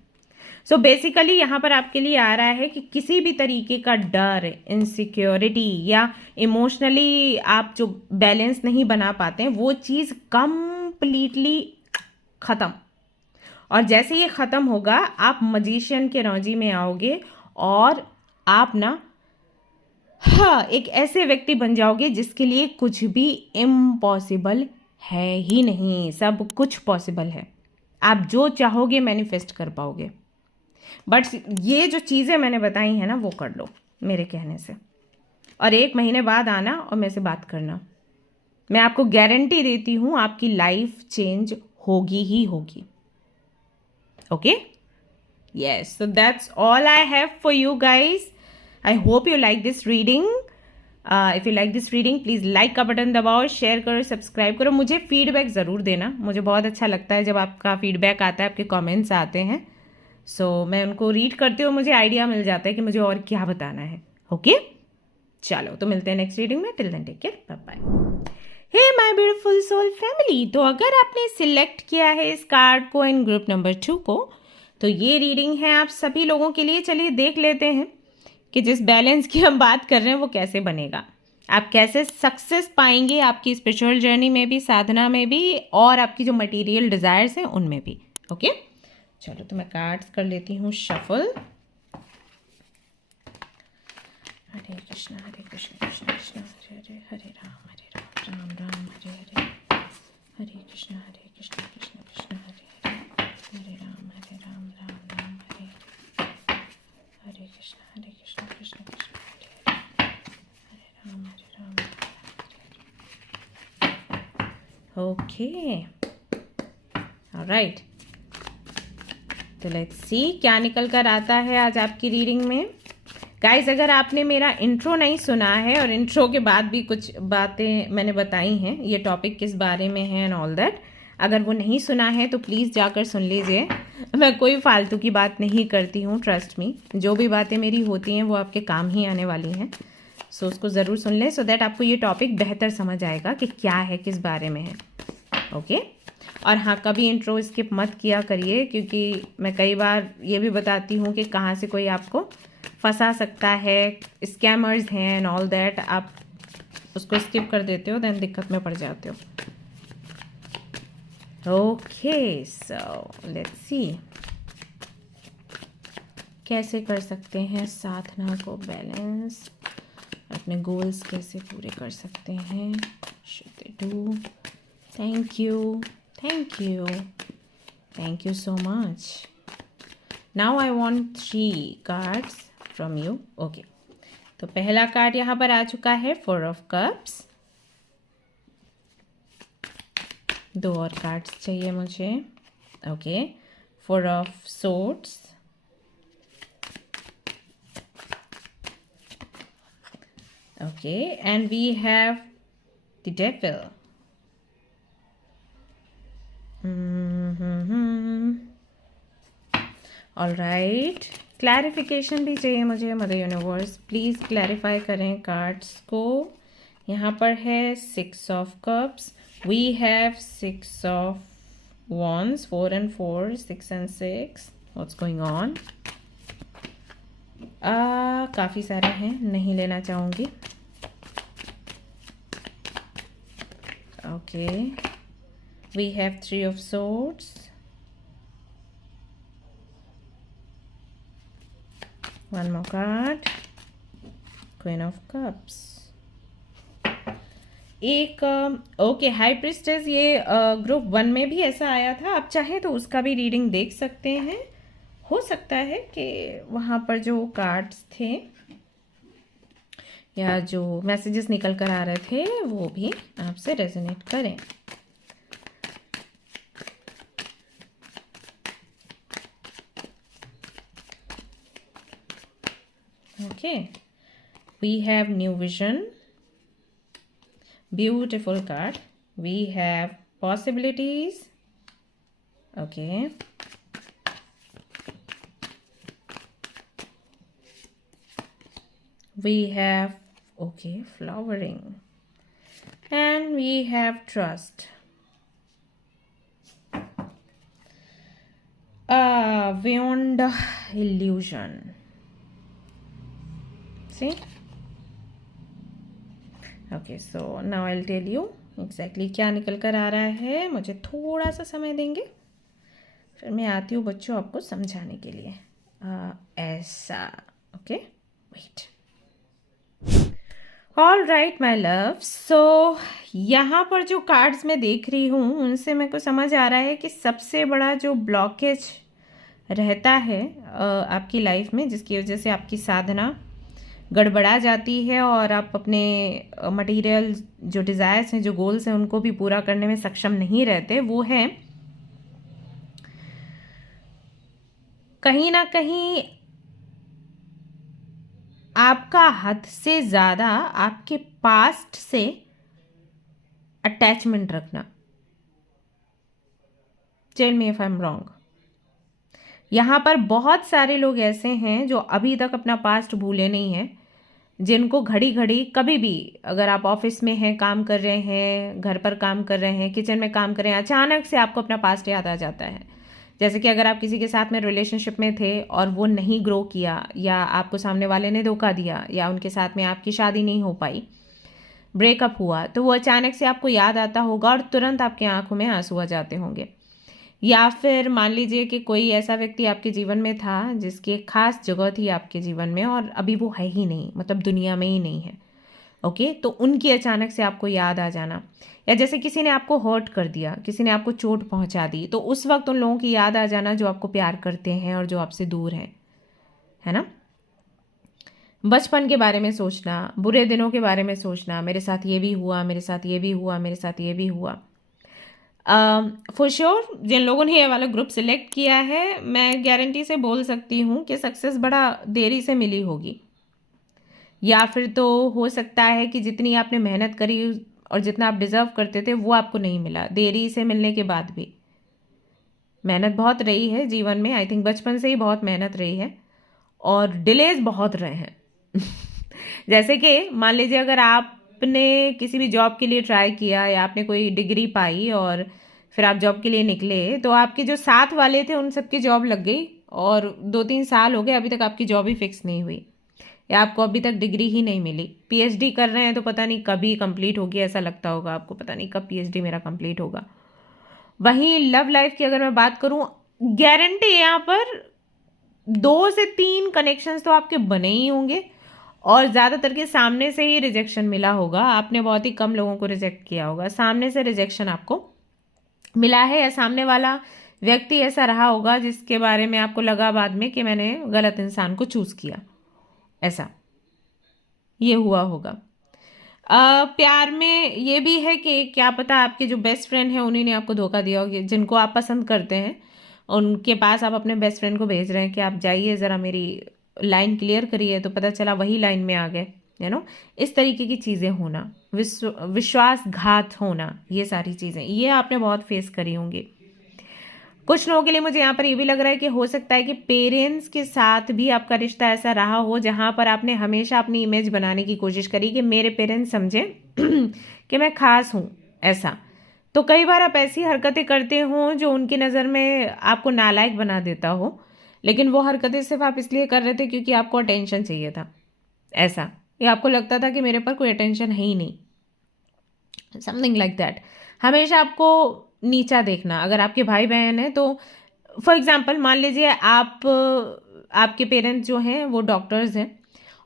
सो बेसिकली यहाँ पर आपके लिए आ रहा है कि किसी भी तरीके का डर, इनसिक्योरिटी, या इमोशनली आप जो बैलेंस नहीं बना पाते हैं, वो चीज़ कंप्लीटली ख़त्म। और जैसे ये ख़त्म होगा, आप मजिशियन के एनर्जी में आओगे और आप ना, हाँ, एक ऐसे व्यक्ति बन जाओगे जिसके लिए कुछ भी इम्पॉसिबल है ही नहीं, सब कुछ पॉसिबल है। आप जो चाहोगे मैनिफेस्ट कर पाओगे। बट ये जो चीज़ें मैंने बताई हैं ना, वो कर लो मेरे कहने से, और 1 महीने बाद आना और मेरे से बात करना। मैं आपको गारंटी देती हूँ आपकी लाइफ चेंज होगी ही होगी। Okay, yes, so that's all I have for you guys. I hope you like this reading. If you like this reading, please like का बटन दबाओ, शेयर करो, सब्सक्राइब करो। मुझे फीडबैक ज़रूर देना, मुझे बहुत अच्छा लगता है जब आपका फीडबैक आता है, आपके कमेंट्स आते हैं। सो मैं उनको रीड करती हूँ, मुझे आइडिया मिल जाता है कि मुझे और क्या बताना है। ओके, चलो तो मिलते हैं नेक्स्ट रीडिंग में। Till then take care, bye bye. Hey my beautiful soul family, तो अगर आपने सिलेक्ट किया है इस कार्ड को इन ग्रुप नंबर 2 को, तो ये रीडिंग है आप सभी लोगों के लिए। चलिए देख लेते हैं कि जिस बैलेंस की हम बात कर रहे हैं वो कैसे बनेगा, आप कैसे सक्सेस पाएंगे आपकी स्पिरिचुअल जर्नी में भी, साधना में भी, और आपकी जो मटेरियल डिज़ायर्स हैं उनमें भी। ओके, चलो तो मैं कार्ड्स कर लेती हूँ शफल। हरे कृष्णा कृष्ण कृष्ण हरे हरे, हरे राम राम राम हरे हरे, हरे कृष्णा कृष्ण कृष्ण हरे हरे, हरे राम राम राम हरे हरे, हरे कृष्णा कृष्ण कृष्ण हरे हरे, हरे राम हरे। ओके, ऑलराइट, तो लेट्स सी क्या निकल कर आता है आज आपकी रीडिंग में। गाइज, अगर आपने मेरा इंट्रो नहीं सुना है और इंट्रो के बाद भी कुछ बातें मैंने बताई हैं, ये टॉपिक किस बारे में है एंड ऑल दैट, अगर वो नहीं सुना है तो प्लीज़ जाकर सुन लीजिए। मैं कोई फालतू की बात नहीं करती हूँ, ट्रस्ट मी। जो भी बातें मेरी होती हैं वो आपके काम ही आने वाली हैं। सो उसको ज़रूर सुन लें, सो दैट आपको ये टॉपिक बेहतर समझ आएगा कि क्या है, किस बारे में है। ओके, और हाँ, कभी इंट्रो स्किप मत किया करिए, क्योंकि मैं कई बार ये भी बताती हूँ कि कहाँ से कोई आपको फंसा सकता है, स्कैमर्स हैं एंड ऑल दैट। आप उसको स्किप कर देते हो, देन दिक्कत में पड़ जाते हो। ओके, सो लेट्स सी कैसे कर सकते हैं साधना को बैलेंस, अपने गोल्स कैसे पूरे कर सकते हैं। Should they do. Thank you, thank you, thank you so much. Now I want 3 cards from you. Okay, तो पहला कार्ड यहाँ पर आ चुका है 4 ऑफ कप्स। 2 और कार्ड्स चाहिए मुझे। Okay, 4 of swords. Okay, and we have the devil. All right, clarification भी चाहिए मुझे। मदर यूनिवर्स प्लीज़ क्लैरिफाई करें कार्ड्स को। यहाँ पर है 6 of cups, we have 6 of wands, 4 and 4, 6 and 6. What's going on? काफ़ी सारे हैं, नहीं लेना चाहूँगी। Okay, we have 3 of swords, one more card, Queen of Cups। एक ओके, हाई प्रिस्टेस, ये ग्रुप 1 में भी ऐसा आया था। आप चाहें तो उसका भी रीडिंग देख सकते हैं। हो सकता है कि वहाँ पर जो कार्ड्स थे या जो मैसेजेस निकल कर आ रहे थे वो भी आपसे रेजोनेट करें। Okay, we have new vision, beautiful card. We have possibilities. Okay, we have flowering, and we have trust. Beyond illusion. See? Okay, so now I will tell you exactly क्या निकल कर आ रहा है। मुझे थोड़ा सा समय देंगे, फिर मैं आती हूँ बच्चों आपको समझाने के लिए। ऐसा, okay, wait. All right my love, so यहाँ पर जो कार्ड्स मैं देख रही हूँ उनसे मेरे को समझ आ रहा है कि सबसे बड़ा जो ब्लॉकेज रहता है आपकी लाइफ में, जिसकी वजह से आपकी साधना गड़बड़ा जाती है और आप अपने मटेरियल जो डिज़ायर्स हैं, जो गोल्स हैं, उनको भी पूरा करने में सक्षम नहीं रहते, वो है कहीं ना कहीं आपका हद से ज़्यादा आपके पास्ट से अटैचमेंट रखना। Tell me if I am wrong. यहाँ पर बहुत सारे लोग ऐसे हैं जो अभी तक अपना पास्ट भूले नहीं हैं, जिनको घड़ी घड़ी कभी भी, अगर आप ऑफिस में हैं, काम कर रहे हैं, घर पर काम कर रहे हैं, किचन में काम कर रहे हैं, अचानक से आपको अपना पास्ट याद आ जाता है। जैसे कि अगर आप किसी के साथ में रिलेशनशिप में थे और वो नहीं ग्रो किया, या आपको सामने वाले ने धोखा दिया, या उनके साथ में आपकी शादी नहीं हो पाई, ब्रेकअप हुआ, तो वो अचानक से आपको याद आता होगा और तुरंत आपकी आंखों में आंसू आ जाते होंगे। या फिर मान लीजिए कि कोई ऐसा व्यक्ति आपके जीवन में था जिसकी एक खास जगह थी आपके जीवन में और अभी वो है ही नहीं, मतलब दुनिया में ही नहीं है। ओके, तो उनकी अचानक से आपको याद आ जाना, या जैसे किसी ने आपको हर्ट कर दिया, किसी ने आपको चोट पहुंचा दी, तो उस वक्त उन लोगों की याद आ जाना जो आपको प्यार करते हैं और जो आपसे दूर हैं, है ना। बचपन के बारे में सोचना, बुरे दिनों के बारे में सोचना, मेरे साथ ये भी हुआ, मेरे साथ ये भी हुआ, मेरे साथ ये भी हुआ। फॉर श्योर जिन लोगों ने ये वाला ग्रुप सिलेक्ट किया है, मैं गारंटी से बोल सकती हूँ कि सक्सेस बड़ा देरी से मिली होगी, या फिर तो हो सकता है कि जितनी आपने मेहनत करी और जितना आप डिज़र्व करते थे वो आपको नहीं मिला। देरी से मिलने के बाद भी मेहनत बहुत रही है जीवन में, आई थिंक बचपन से ही बहुत मेहनत रही है, और डिलेज बहुत रहे हैं। जैसे कि मान लीजिए अगर आपने किसी भी जॉब के लिए ट्राई किया, या आपने कोई डिग्री पाई और फिर आप जॉब के लिए निकले, तो आपके जो साथ वाले थे उन सबकी जॉब लग गई और 2-3 साल हो गए, अभी तक आपकी जॉब ही फिक्स नहीं हुई, या आपको अभी तक डिग्री ही नहीं मिली। पीएचडी कर रहे हैं तो पता नहीं कभी कंप्लीट होगी, ऐसा लगता होगा आपको, पता नहीं कब पीएचडी मेरा कंप्लीट होगा। वहीं लव लाइफ की अगर मैं बात करूं, गारंटी यहाँ पर 2 से 3 कनेक्शंस तो आपके बने ही होंगे, और ज़्यादातर के सामने से ही रिजेक्शन मिला होगा। आपने बहुत ही कम लोगों को रिजेक्ट किया होगा, सामने से रिजेक्शन आपको मिला है, या सामने वाला व्यक्ति ऐसा रहा होगा जिसके बारे में आपको लगा बाद में कि मैंने गलत इंसान को चूज़ किया, ऐसा ये हुआ होगा। प्यार में ये भी है कि क्या पता आपके जो बेस्ट फ्रेंड हैं उन्हीं ने आपको धोखा दिया हो, जिनको आप पसंद करते हैं उनके पास आप अपने बेस्ट फ्रेंड को भेज रहे हैं कि आप जाइए ज़रा मेरी लाइन क्लियर करिए, तो पता चला वही लाइन में आ गए, इस तरीके की चीज़ें होना, विश्वासघात होना, ये सारी चीज़ें ये आपने बहुत फेस करी होंगी। कुछ लोगों के लिए मुझे यहाँ पर ये भी लग रहा है कि हो सकता है कि पेरेंट्स के साथ भी आपका रिश्ता ऐसा रहा हो जहाँ पर आपने हमेशा अपनी इमेज बनाने की कोशिश करी कि मेरे पेरेंट्स समझें कि मैं खास हूँ, ऐसा। तो कई बार आप ऐसी हरकतें करते हो जो उनकी नज़र में आपको नालायक बना देता हो, लेकिन वो हरकतें सिर्फ आप इसलिए कर रहे थे क्योंकि आपको अटेंशन चाहिए था, ऐसा, या आपको लगता था कि मेरे पर कोई अटेंशन है ही नहीं, समथिंग लाइक दैट। हमेशा आपको नीचा देखना। अगर आपके भाई बहन हैं तो फॉर एग्जांपल मान लीजिए आपके पेरेंट्स जो हैं वो डॉक्टर्स हैं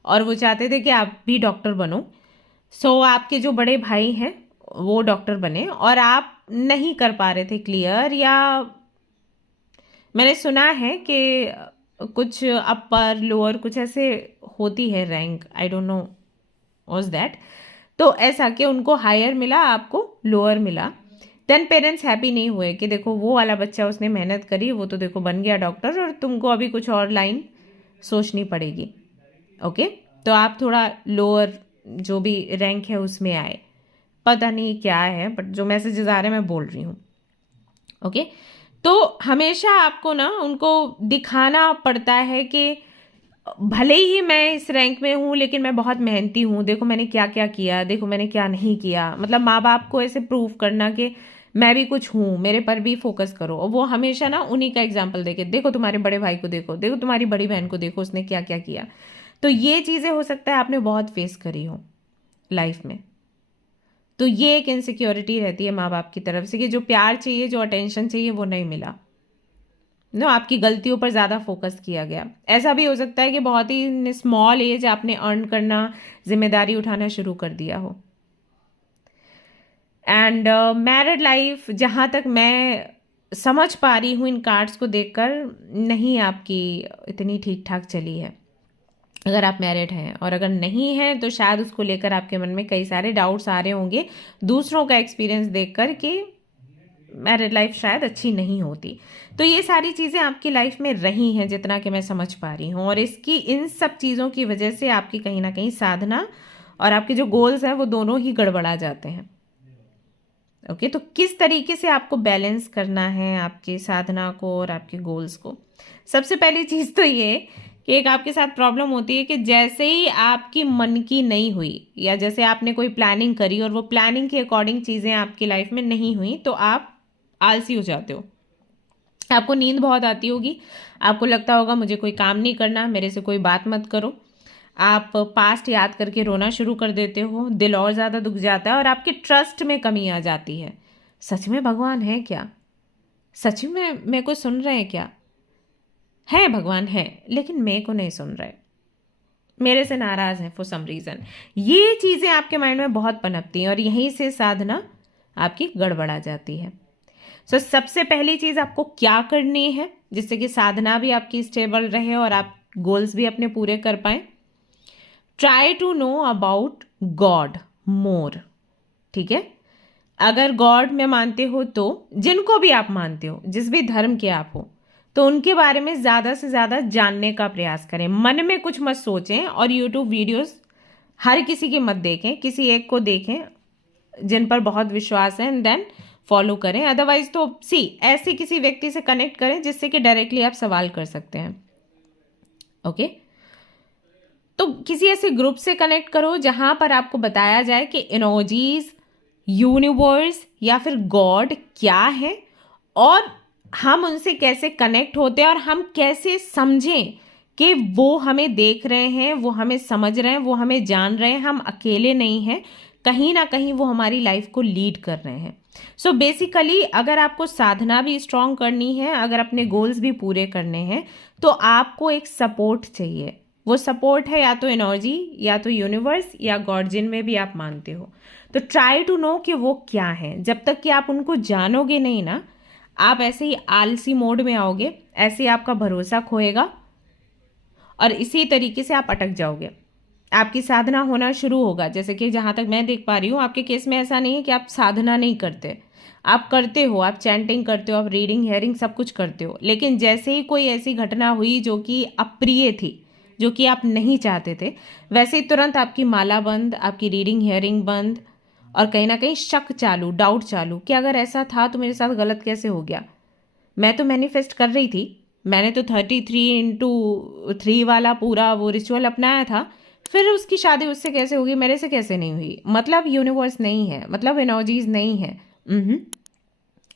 और वो चाहते थे कि आप भी डॉक्टर बनो। सो आपके जो बड़े भाई हैं वो डॉक्टर बने और आप नहीं कर पा रहे थे क्लियर, या मैंने सुना है कि कुछ अपर लोअर कुछ ऐसे होती है rank, I don't know was that. तो ऐसा कि उनको हायर मिला, आपको लोअर मिला, देन पेरेंट्स हैप्पी नहीं हुए कि देखो वो वाला बच्चा उसने मेहनत करी, वो तो देखो बन गया डॉक्टर और तुमको अभी कुछ और लाइन सोचनी पड़ेगी। ओके, तो आप थोड़ा लोअर जो भी रैंक है उसमें आए, पता नहीं क्या है, बट जो मैसेजेस आ रहे हैं मैं बोल रही हूँ। ओके, तो हमेशा आपको ना उनको दिखाना पड़ता है कि भले ही मैं इस रैंक में हूँ लेकिन मैं बहुत मेहनती हूँ, देखो मैंने क्या क्या किया, देखो मैंने क्या नहीं किया, मतलब माँ बाप को ऐसे प्रूव करना कि मैं भी कुछ हूँ, मेरे पर भी फोकस करो। और वो हमेशा ना उन्हीं का एग्जाम्पल देके, देखो तुम्हारे बड़े भाई को देखो, देखो तुम्हारी बड़ी बहन को देखो, उसने क्या क्या किया। तो ये चीज़ें हो सकता है आपने बहुत फेस करी हो लाइफ में। तो ये एक इनसिक्योरिटी रहती है माँ बाप की तरफ से कि जो प्यार चाहिए, जो अटेंशन चाहिए वो नहीं मिला, आपकी गलतियों पर ज़्यादा फोकस किया गया। ऐसा भी हो सकता है कि बहुत ही स्मॉल एज आपने अर्न करना, जिम्मेदारी उठाना शुरू कर दिया हो। एंड मैरिड लाइफ जहाँ तक मैं समझ पा रही हूँ इन कार्ड्स को देखकर, नहीं आपकी इतनी ठीक ठाक चली है अगर आप मैरिड हैं। और अगर नहीं हैं तो शायद उसको लेकर आपके मन में कई सारे डाउट्स आ रहे होंगे दूसरों का एक्सपीरियंस देखकर कि मैरिड लाइफ शायद अच्छी नहीं होती। तो ये सारी चीज़ें आपकी लाइफ में रही हैं जितना कि मैं समझ पा रही हूँ, और इन सब चीज़ों की वजह से आपकी कहीं ना कहीं साधना और आपके जो गोल्स हैं वो दोनों ही गड़बड़ा जाते हैं। ओके, तो किस तरीके से आपको बैलेंस करना है आपकी साधना को और आपके गोल्स को? सबसे पहली चीज़ तो ये कि एक आपके साथ प्रॉब्लम होती है कि जैसे ही आपकी मन की नहीं हुई या जैसे आपने कोई प्लानिंग करी और वो प्लानिंग के अकॉर्डिंग चीज़ें आपकी लाइफ में नहीं हुई तो आप आलसी हो जाते हो। आपको नींद बहुत आती होगी, आपको लगता होगा मुझे कोई काम नहीं करना, मेरे से कोई बात मत करो। आप पास्ट याद करके रोना शुरू कर देते हो, दिल और ज़्यादा दुख जाता है और आपके ट्रस्ट में कमी आ जाती है। सच में भगवान है क्या? सच में मेरे को सुन रहे हैं क्या? है, भगवान है, लेकिन मेरे को नहीं सुन रहे, मेरे से नाराज़ हैं फॉर सम रीज़न। ये चीज़ें आपके माइंड में बहुत पनपती हैं और यहीं से साधना आपकी गड़बड़ा जाती है। सो सबसे पहली चीज़ आपको क्या करनी है जिससे कि साधना भी आपकी स्टेबल रहे और आप गोल्स भी अपने पूरे कर पाएं? Try to know about God more. ठीक है, अगर गॉड में मानते हो तो जिनको भी आप मानते हो, जिस भी धर्म के आप हो, तो उनके बारे में ज़्यादा से ज़्यादा जानने का प्रयास करें। मन में कुछ मत सोचें और यूट्यूब वीडियोस हर किसी की मत देखें, किसी एक को देखें जिन पर बहुत विश्वास है एंड देन फॉलो करें। अदरवाइज तो ऐसे किसी व्यक्ति से कनेक्ट करें जिससे कि डायरेक्टली आप सवाल कर सकते हैं। ओके, तो किसी ऐसे ग्रुप से कनेक्ट करो जहां पर आपको बताया जाए कि एनर्जीज, यूनिवर्स या फिर गॉड क्या है और हम उनसे कैसे कनेक्ट होते हैं और हम कैसे समझें कि वो हमें देख रहे हैं, वो हमें समझ रहे हैं, वो हमें जान रहे हैं, हम अकेले नहीं हैं, कहीं ना कहीं वो हमारी लाइफ को लीड कर रहे हैं। सो बेसिकली अगर आपको साधना भी स्ट्रांग करनी है, अगर अपने गोल्स भी पूरे करने हैं, तो आपको एक सपोर्ट चाहिए। वो सपोर्ट है या तो एनर्जी या तो यूनिवर्स या गॉड, जिनमें भी आप मानते हो। तो ट्राई टू नो कि वो क्या है। जब तक कि आप उनको जानोगे नहीं ना, आप ऐसे ही आलसी मोड में आओगे, ऐसे ही आपका भरोसा खोएगा और इसी तरीके से आप अटक जाओगे। आपकी साधना होना शुरू होगा, जैसे कि जहाँ तक मैं देख पा रही हूँ आपके केस में ऐसा नहीं है कि आप साधना नहीं करते, आप करते हो, आप चैंटिंग करते हो, आप रीडिंग हियरिंग सब कुछ करते हो, लेकिन जैसे ही कोई ऐसी घटना हुई जो कि अप्रिय थी, जो कि आप नहीं चाहते थे, वैसे ही तुरंत आपकी माला बंद, आपकी रीडिंग हियरिंग बंद और कहीं ना कहीं शक चालू, डाउट चालू कि अगर ऐसा था तो मेरे साथ गलत कैसे हो गया। मैं तो मैनिफेस्ट कर रही थी, मैंने तो 33x3 वाला पूरा वो रिचुअल अपनाया था, फिर उसकी शादी उससे कैसे होगी, मेरे से कैसे नहीं हुई? मतलब यूनिवर्स नहीं है, मतलब एनर्जीज नहीं है।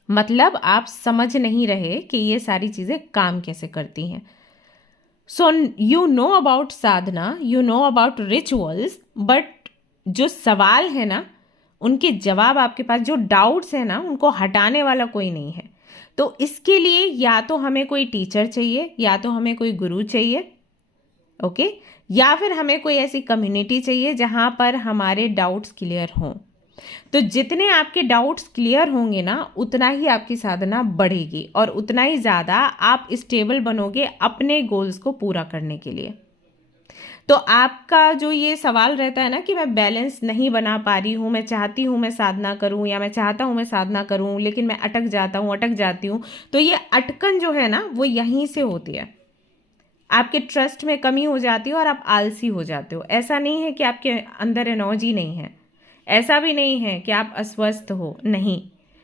मतलब आप समझ नहीं रहे कि ये सारी चीज़ें काम कैसे करती हैं। So you know about Sadhana, you know about rituals, but जो सवाल है ना, उनके जवाब आपके पास, जो डाउट्स है ना, उनको हटाने वाला कोई नहीं है। तो इसके लिए या तो हमें कोई टीचर चाहिए, या तो हमें कोई गुरु चाहिए, ओके, या फिर हमें कोई ऐसी कम्युनिटी चाहिए जहां पर हमारे डाउट्स क्लियर हों। तो जितने आपके डाउट्स क्लियर होंगे ना, उतना ही आपकी साधना बढ़ेगी और उतना ही ज़्यादा आप स्टेबल बनोगे अपने गोल्स को पूरा करने के लिए। तो आपका जो ये सवाल रहता है ना कि मैं बैलेंस नहीं बना पा रही हूँ, मैं चाहती हूँ मैं साधना करूँ या मैं चाहता हूँ मैं साधना करूँ लेकिन मैं अटक जाता हूँ, अटक जाती हूँ, तो ये अटकन जो है ना वो यहीं से होती है। आपके ट्रस्ट में कमी हो जाती है और आप आलसी हो जाते हो। ऐसा नहीं है कि आपके अंदर एनर्जी नहीं है, ऐसा भी नहीं है कि आप अस्वस्थ हो, नहीं,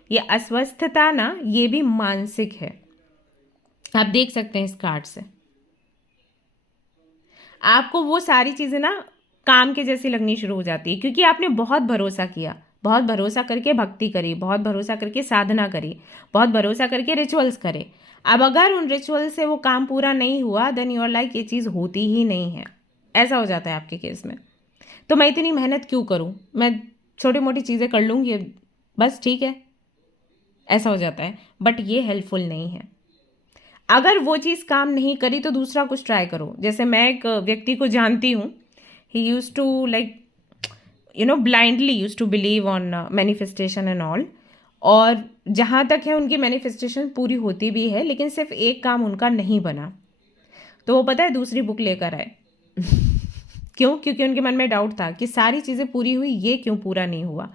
ये अस्वस्थता ना ये भी मानसिक है। आप देख सकते हैं इस कार्ड से, आपको वो सारी चीज़ें ना काम के जैसी लगनी शुरू हो जाती है क्योंकि आपने बहुत भरोसा किया, बहुत भरोसा करके भक्ति करी, बहुत भरोसा करके साधना करी, बहुत भरोसा करके रिचुअल्स करे। अब अगर उन रिचुअल से वो काम पूरा नहीं हुआ, देन यूर लाइक ये चीज़ होती ही नहीं है। ऐसा हो जाता है आपके केस में। तो मैं इतनी मेहनत क्यों करूँ, मैं छोटी मोटी चीज़ें कर लूँगी बस, ठीक है, ऐसा हो जाता है। बट ये हेल्पफुल नहीं है। अगर वो चीज़ काम नहीं करी तो दूसरा कुछ ट्राई करो। जैसे मैं एक व्यक्ति को जानती हूँ, he use to like blindly use to believe on manifestation and all, और जहाँ तक है उनकी मैनिफेस्टेशन पूरी होती भी है, लेकिन सिर्फ एक काम उनका नहीं बना, तो वो पता है दूसरी बुक लेकर आए क्यों? क्योंकि उनके मन में डाउट था कि सारी चीज़ें पूरी हुई, ये क्यों पूरा नहीं हुआ।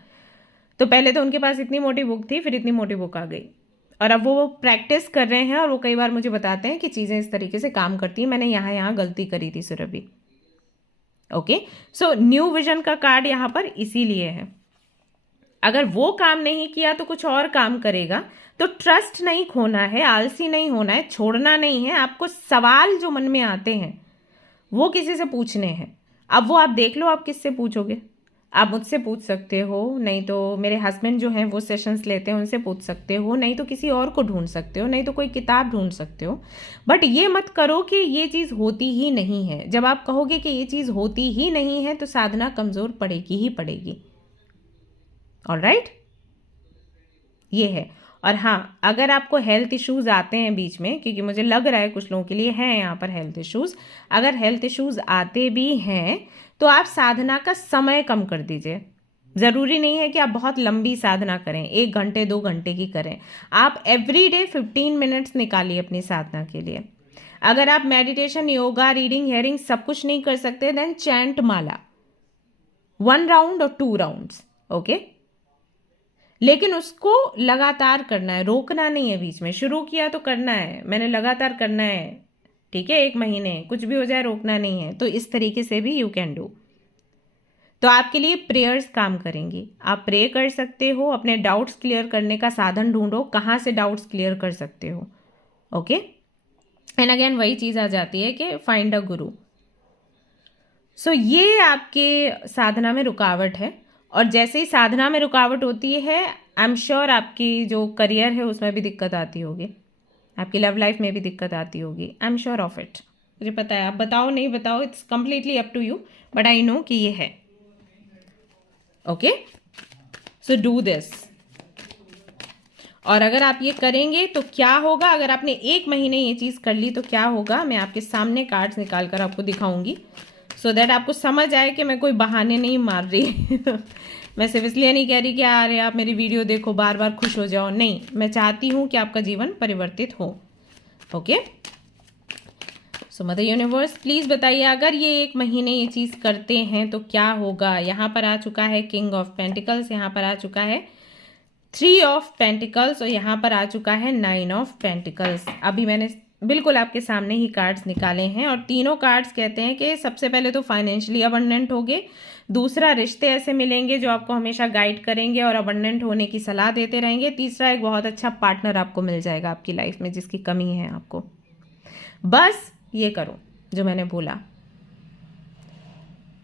तो पहले तो उनके पास इतनी मोटी बुक थी, फिर इतनी मोटी बुक आ गई, और अब वो प्रैक्टिस कर रहे हैं और वो कई बार मुझे बताते हैं कि चीज़ें इस तरीके से काम करती हैं, मैंने यहाँ यहाँ गलती करी थी Surabhi. Okay, so new vision का कार्ड यहाँ पर इसीलिए है। अगर वो काम नहीं किया तो कुछ और काम करेगा। तो ट्रस्ट नहीं खोना है, आलसी नहीं होना है, छोड़ना नहीं है। आपको सवाल जो मन में आते हैं वो किसी से पूछने हैं। अब वो आप देख लो आप किससे पूछोगे। आप मुझसे पूछ सकते हो, नहीं तो मेरे हस्बैंड जो हैं वो सेशंस लेते हैं उनसे पूछ सकते हो, नहीं तो किसी और को ढूंढ सकते हो, नहीं तो कोई किताब ढूंढ सकते हो। बट ये मत करो कि ये चीज़ होती ही नहीं है। जब आप कहोगे कि ये चीज़ होती ही नहीं है तो साधना कमज़ोर पड़ेगी ही पड़ेगी। ऑलराइट, ये है। और हाँ, अगर आपको हेल्थ इश्यूज़ आते हैं बीच में, क्योंकि मुझे लग रहा है कुछ लोगों के लिए हैं यहाँ पर हेल्थ इश्यूज़, अगर हेल्थ इश्यूज़ आते भी हैं तो आप साधना का समय कम कर दीजिए। ज़रूरी नहीं है कि आप बहुत लंबी साधना करें, 1 घंटे 2 घंटे की करें। आप एवरीडे 15 मिनट्स निकालिए अपनी साधना के लिए। अगर आप मेडिटेशन, योगा, रीडिंग, हियरिंग सब कुछ नहीं कर सकते, देन चैंट माला 1 राउंड और 2 राउंड्स, ओके। लेकिन उसको लगातार करना है, रोकना नहीं है। बीच में शुरू किया तो करना है, मैंने लगातार करना है, ठीक है। 1 महीने कुछ भी हो जाए रोकना नहीं है। तो इस तरीके से भी यू कैन डू। तो आपके लिए प्रेयर्स काम करेंगी। आप प्रे कर सकते हो, अपने डाउट्स क्लियर करने का साधन ढूंढो, कहाँ से डाउट्स क्लियर कर सकते हो, ओके। एंड अगेन वही चीज़ आ जाती है कि फाइंड अ गुरु। सो ये आपके साधना में रुकावट है। और जैसे ही साधना में रुकावट होती है, आई एम श्योर आपकी जो करियर है उसमें भी दिक्कत आती होगी, आपकी लव लाइफ में भी दिक्कत आती होगी। I am sure of it, मुझे पता है। आप बताओ नहीं बताओ, it's completely up to you, but I know कि ये है, ओके। So do this. और अगर आप ये करेंगे तो क्या होगा, अगर आपने 1 महीने ये चीज़ कर ली तो क्या होगा, मैं आपके सामने कार्ड्स निकाल कर आपको दिखाऊंगी, सो दैट आपको समझ आए कि मैं कोई बहाने नहीं मार रही। मैं सिर्फ इसलिए नहीं कह रही कि अरे आप मेरी वीडियो देखो बार बार खुश हो जाओ, नहीं, मैं चाहती हूँ कि आपका जीवन परिवर्तित हो, okay. So mother universe please बताइए, अगर ये 1 महीने ये चीज़ करते हैं तो क्या होगा। यहाँ पर आ चुका है किंग ऑफ पेंटिकल्स, यहाँ पर आ चुका है 3 ऑफ पेंटिकल्स और यहाँ पर आ चुका है 9 ऑफ पेंटिकल्स। अभी मैंने बिल्कुल आपके सामने ही कार्ड्स निकाले हैं और तीनों कार्ड्स कहते हैं कि सबसे पहले तो फाइनेंशियली अबंडेंट होगे, दूसरा रिश्ते ऐसे मिलेंगे जो आपको हमेशा गाइड करेंगे और अबंडेंट होने की सलाह देते रहेंगे, तीसरा एक बहुत अच्छा पार्टनर आपको मिल जाएगा आपकी लाइफ में जिसकी कमी है आपको। बस ये करो जो मैंने बोला,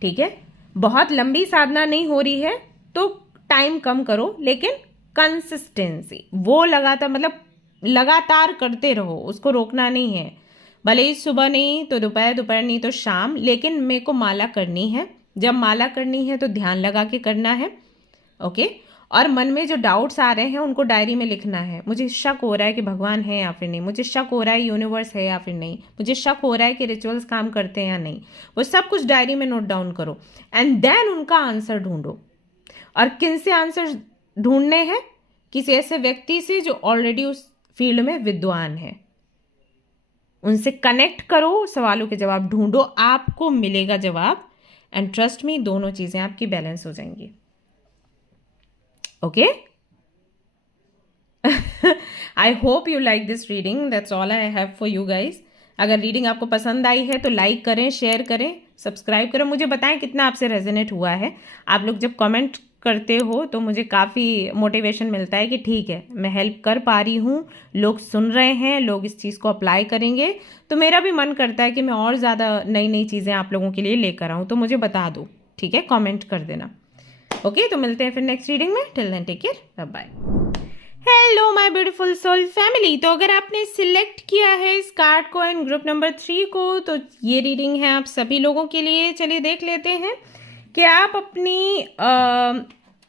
ठीक है। बहुत लंबी साधना नहीं हो रही है तो टाइम कम करो, लेकिन कंसिस्टेंसी वो लगातार, मतलब लगातार करते रहो, उसको रोकना नहीं है। भले ही सुबह नहीं तो दोपहर, दोपहर नहीं तो शाम, लेकिन मेरे को माला करनी है। जब माला करनी है तो ध्यान लगा के करना है, ओके। और मन में जो डाउट्स आ रहे हैं उनको डायरी में लिखना है। मुझे शक हो रहा है कि भगवान है या फिर नहीं, मुझे शक हो रहा है यूनिवर्स है या फिर नहीं, मुझे शक हो रहा है कि रिचुअल्स काम करते हैं या नहीं, वो सब कुछ डायरी में नोट डाउन करो एंड देन उनका आंसर ढूंढो। और किन से आंसर ढूंढने हैं, किसी ऐसे व्यक्ति से जो ऑलरेडी उस फील्ड में विद्वान है, उनसे कनेक्ट करो, सवालों के जवाब ढूंढो, आपको मिलेगा जवाब। एंड ट्रस्ट मी, दोनों चीजें आपकी बैलेंस हो जाएंगी, okay. I hope you like this reading, that's all I have for you guys. अगर रीडिंग आपको पसंद आई है तो लाइक करें, शेयर करें, सब्सक्राइब करें। मुझे बताएं कितना आपसे रेजोनेट हुआ है। आप लोग जब कमेंट करते हो तो मुझे काफ़ी मोटिवेशन मिलता है कि ठीक है मैं हेल्प कर पा रही हूँ, लोग सुन रहे हैं, लोग इस चीज़ को अप्लाई करेंगे, तो मेरा भी मन करता है कि मैं और ज़्यादा नई नई चीज़ें आप लोगों के लिए लेकर आऊँ। तो मुझे बता दो, ठीक है, कमेंट कर देना, ओके। तो मिलते हैं फिर नेक्स्ट रीडिंग में, till then take care, bye bye. Hello my beautiful soul family. तो अगर आपने सिलेक्ट किया है इस कार्ड को एंड ग्रुप नंबर 3 को, तो ये रीडिंग है आप सभी लोगों के लिए। चलिए देख लेते हैं कि आप अपनी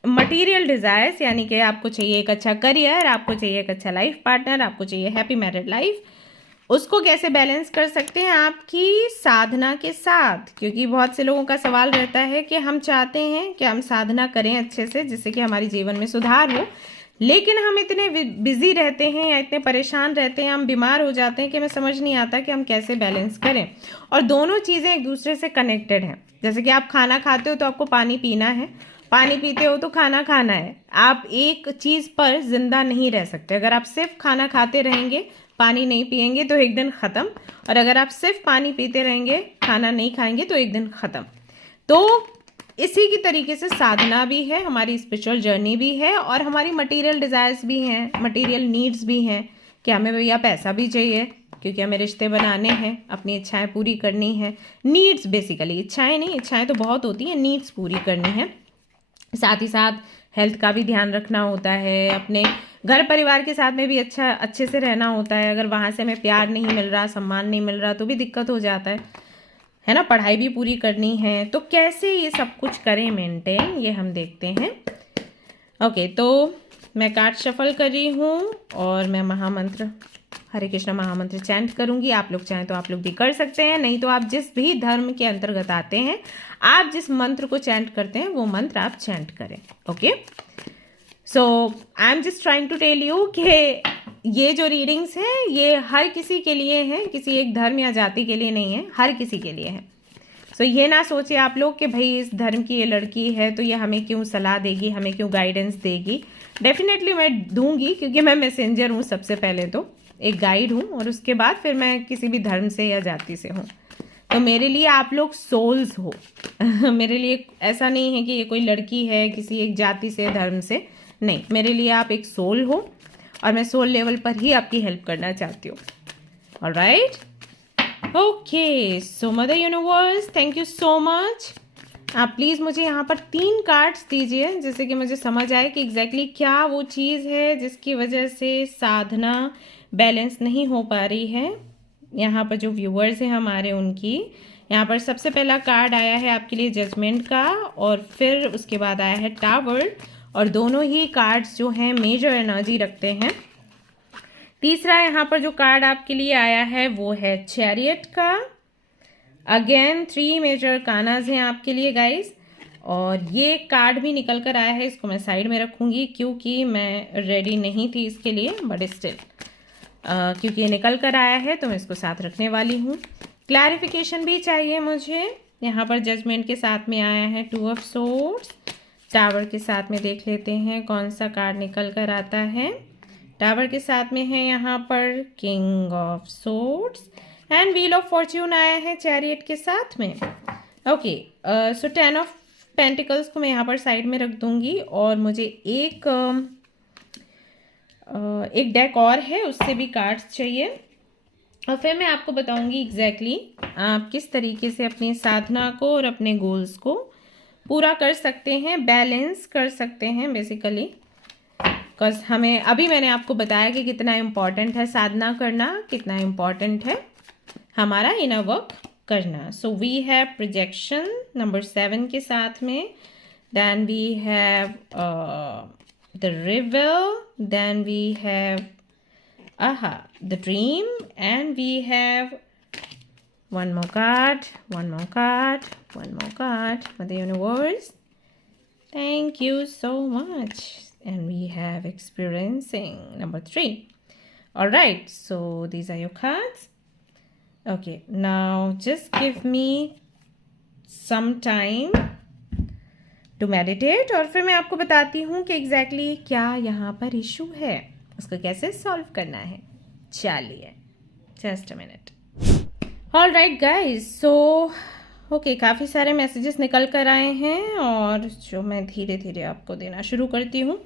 मटेरियल डिज़ायर्स, यानी कि आपको चाहिए एक अच्छा करियर, आपको चाहिए एक अच्छा लाइफ पार्टनर, आपको चाहिए हैप्पी मैरिड लाइफ, उसको कैसे बैलेंस कर सकते हैं आपकी साधना के साथ। क्योंकि बहुत से लोगों का सवाल रहता है कि हम चाहते हैं कि हम साधना करें अच्छे से जिससे कि हमारे जीवन में सुधार हो, लेकिन हम इतने बिजी रहते हैं या इतने परेशान रहते हैं, हम बीमार हो जाते हैं कि हमें समझ नहीं आता कि हम कैसे बैलेंस करें। और दोनों चीज़ें एक दूसरे से कनेक्टेड हैं। जैसे कि आप खाना खाते हो तो आपको पानी पीना है, पानी पीते हो तो खाना खाना है। आप एक चीज़ पर जिंदा नहीं रह सकते। अगर आप सिर्फ खाना खाते रहेंगे, पानी नहीं पिएंगे तो एक दिन ख़त्म, और अगर आप सिर्फ पानी पीते रहेंगे, खाना नहीं खाएंगे तो एक दिन ख़त्म। तो इसी की तरीके से साधना भी है, हमारी स्पिरिचुअल जर्नी भी है, और हमारी मटेरियल डिज़ायर्स भी हैं, मटेरियल नीड्स भी हैं कि हमें भैया पैसा भी चाहिए, क्योंकि हमें रिश्ते बनाने हैं, अपनी इच्छाएं पूरी करनी है, नीड्स बेसिकली, इच्छाएं नहीं, इच्छाएं तो बहुत होती हैं, नीड्स पूरी करनी है। साथ ही साथ हेल्थ का भी ध्यान रखना होता है, अपने घर परिवार के साथ में भी अच्छे से रहना होता है। अगर वहाँ से हमें प्यार नहीं मिल रहा, सम्मान नहीं मिल रहा तो भी दिक्कत हो जाता है ना। पढ़ाई भी पूरी करनी है, तो कैसे ये सब कुछ करें मेंटेन, ये हम देखते हैं। ओके, तो मैं कार्ड शफल कर रही हूँ और मैं महामंत्र हरे कृष्ण महामंत्र चैंट करूँगी। आप लोग चाहें तो आप लोग भी कर सकते हैं, नहीं तो आप जिस भी धर्म के अंतर्गत आते हैं, आप जिस मंत्र को चैंट करते हैं वो मंत्र आप चैंट करें। Okay, so I am just trying to tell you कि ये जो रीडिंग्स हैं ये हर किसी के लिए हैं, किसी एक धर्म या जाति के लिए नहीं है, हर किसी के लिए है। सो ये ना सोचे आप लोग कि भाई इस धर्म की ये लड़की है तो ये हमें क्यों सलाह देगी, हमें क्यों गाइडेंस देगी। डेफिनेटली मैं दूंगी, क्योंकि मैं मैसेंजर हूँ, सबसे पहले तो एक गाइड हूँ और उसके बाद फिर मैं किसी भी धर्म से या जाति से हूँ। तो मेरे लिए आप लोग सोल्स हो मेरे लिए ऐसा नहीं है कि ये कोई लड़की है किसी एक जाति से, धर्म से, नहीं, मेरे लिए आप एक सोल हो और मैं सोल लेवल पर ही आपकी हेल्प करना चाहती हूँ। Alright, okay, so mother universe, thank you so much. आप प्लीज़ मुझे यहाँ पर 3 कार्ड्स दीजिए, जिससे कि मुझे समझ आए कि एग्जैक्टली क्या वो चीज़ है जिसकी वजह से साधना बैलेंस नहीं हो पा रही है। यहाँ पर जो व्यूअर्स हैं हमारे, उनकी यहाँ पर सबसे पहला कार्ड आया है आपके लिए जजमेंट का, और फिर उसके बाद आया है टावर, और दोनों ही कार्ड्स जो हैं मेजर एनर्जी रखते हैं। तीसरा यहाँ पर जो कार्ड आपके लिए आया है वो है चैरियट का। अगेन 3 मेजर कानाज हैं आपके लिए गाइस, और ये कार्ड भी निकल कर आया है, इसको मैं साइड में रखूँगी क्योंकि मैं रेडी नहीं थी इसके लिए, बट स्टिल क्योंकि ये निकल कर आया है तो मैं इसको साथ रखने वाली हूँ। क्लैरिफिकेशन भी चाहिए मुझे। यहाँ पर जजमेंट के साथ में आया है 2 ऑफ सोर्ड्स। टावर के साथ में देख लेते हैं कौन सा कार्ड निकल कर आता है। टावर के साथ में है यहाँ पर king of swords, and wheel of Fortune आया है चैरियट के साथ में। ओके, सो 10 ऑफ पेंटिकल्स को मैं यहाँ पर साइड में रख दूँगी, और मुझे एक डेक और है, उससे भी कार्ड्स चाहिए, और फिर मैं आपको बताऊंगी एग्जैक्टली आप किस तरीके से अपनी साधना को और अपने गोल्स को पूरा कर सकते हैं, बैलेंस कर सकते हैं बेसिकली। बिकॉज हमें अभी मैंने आपको बताया कि कितना इम्पॉर्टेंट है साधना करना, कितना इम्पॉर्टेंट है हमारा इनर वर्क करना। So we have projection number 7 के साथ में, then we have the river, then we have the dream, and we have one more card, Mother Universe, thank you so much, and we have experiencing number 3. All right, so these are your cards. Okay, now just give me some time to meditate, और फिर मैं आपको बताती हूँ कि exactly क्या यहाँ पर इशू है, उसको कैसे सॉल्व करना है। चलिए, just a minute. All right guys, so okay, काफ़ी सारे मैसेजेस निकल कर आए हैं और जो मैं धीरे धीरे आपको देना शुरू करती हूँ।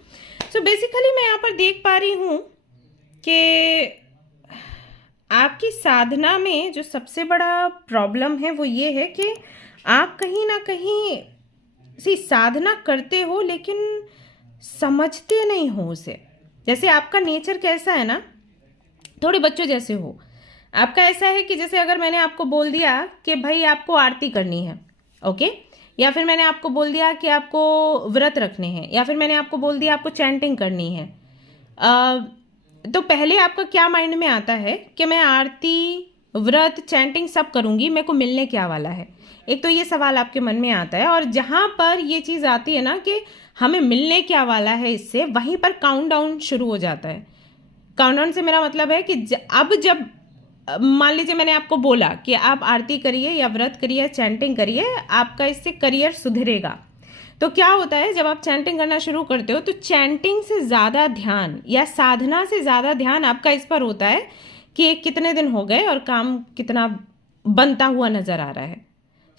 सो बेसिकली मैं यहाँ पर देख पा रही हूँ कि आपकी साधना में जो सबसे बड़ा प्रॉब्लम है वो ये है कि आप कहीं ना कहीं साधना करते हो लेकिन समझते नहीं हो उसे। जैसे आपका नेचर कैसा है ना, थोड़े बच्चों जैसे हो। आपका ऐसा है कि जैसे अगर मैंने आपको बोल दिया कि भाई आपको आरती करनी है, ओके, या फिर मैंने आपको बोल दिया कि आपको व्रत रखने हैं, या फिर मैंने आपको बोल दिया आपको चैंटिंग करनी है, तो पहले आपका क्या माइंड में आता है कि मैं आरती, व्रत, चैंटिंग सब करूँगी, मेरे को मिलने क्या वाला है। एक तो ये सवाल आपके मन में आता है, और जहाँ पर ये चीज़ आती है ना कि हमें मिलने क्या वाला है इससे, वहीं पर काउंटडाउन शुरू हो जाता है। काउंटडाउन से मेरा मतलब है कि अब जब मान लीजिए मैंने आपको बोला कि आप आरती करिए या व्रत करिए, चैंटिंग करिए, आपका इससे करियर सुधरेगा, तो क्या होता है जब आप चैंटिंग करना शुरू करते हो तो चैंटिंग से ज़्यादा ध्यान या साधना से ज़्यादा ध्यान आपका इस पर होता है कि कितने दिन हो गए और काम कितना बनता हुआ नज़र आ रहा है।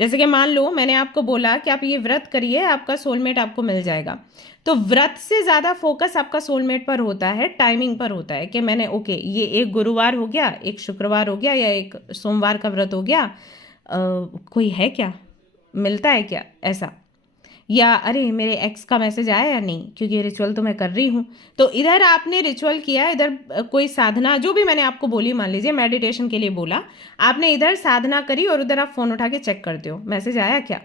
जैसे कि मान लो मैंने आपको बोला कि आप ये व्रत करिए, आपका सोलमेट आपको मिल जाएगा, तो व्रत से ज़्यादा फोकस आपका सोलमेट पर होता है, टाइमिंग पर होता है कि मैंने ओके ये एक गुरुवार हो गया, एक शुक्रवार हो गया, या एक सोमवार का व्रत हो गया, कोई है क्या, मिलता है क्या ऐसा, या अरे मेरे एक्स का मैसेज आया या नहीं, क्योंकि ये रिचुअल तो मैं कर रही हूँ। तो इधर आपने रिचुअल किया, इधर कोई साधना जो भी मैंने आपको बोली, मान लीजिए मेडिटेशन के लिए बोला, आपने इधर साधना करी और उधर आप फ़ोन उठा के चेक करते हो मैसेज आया क्या।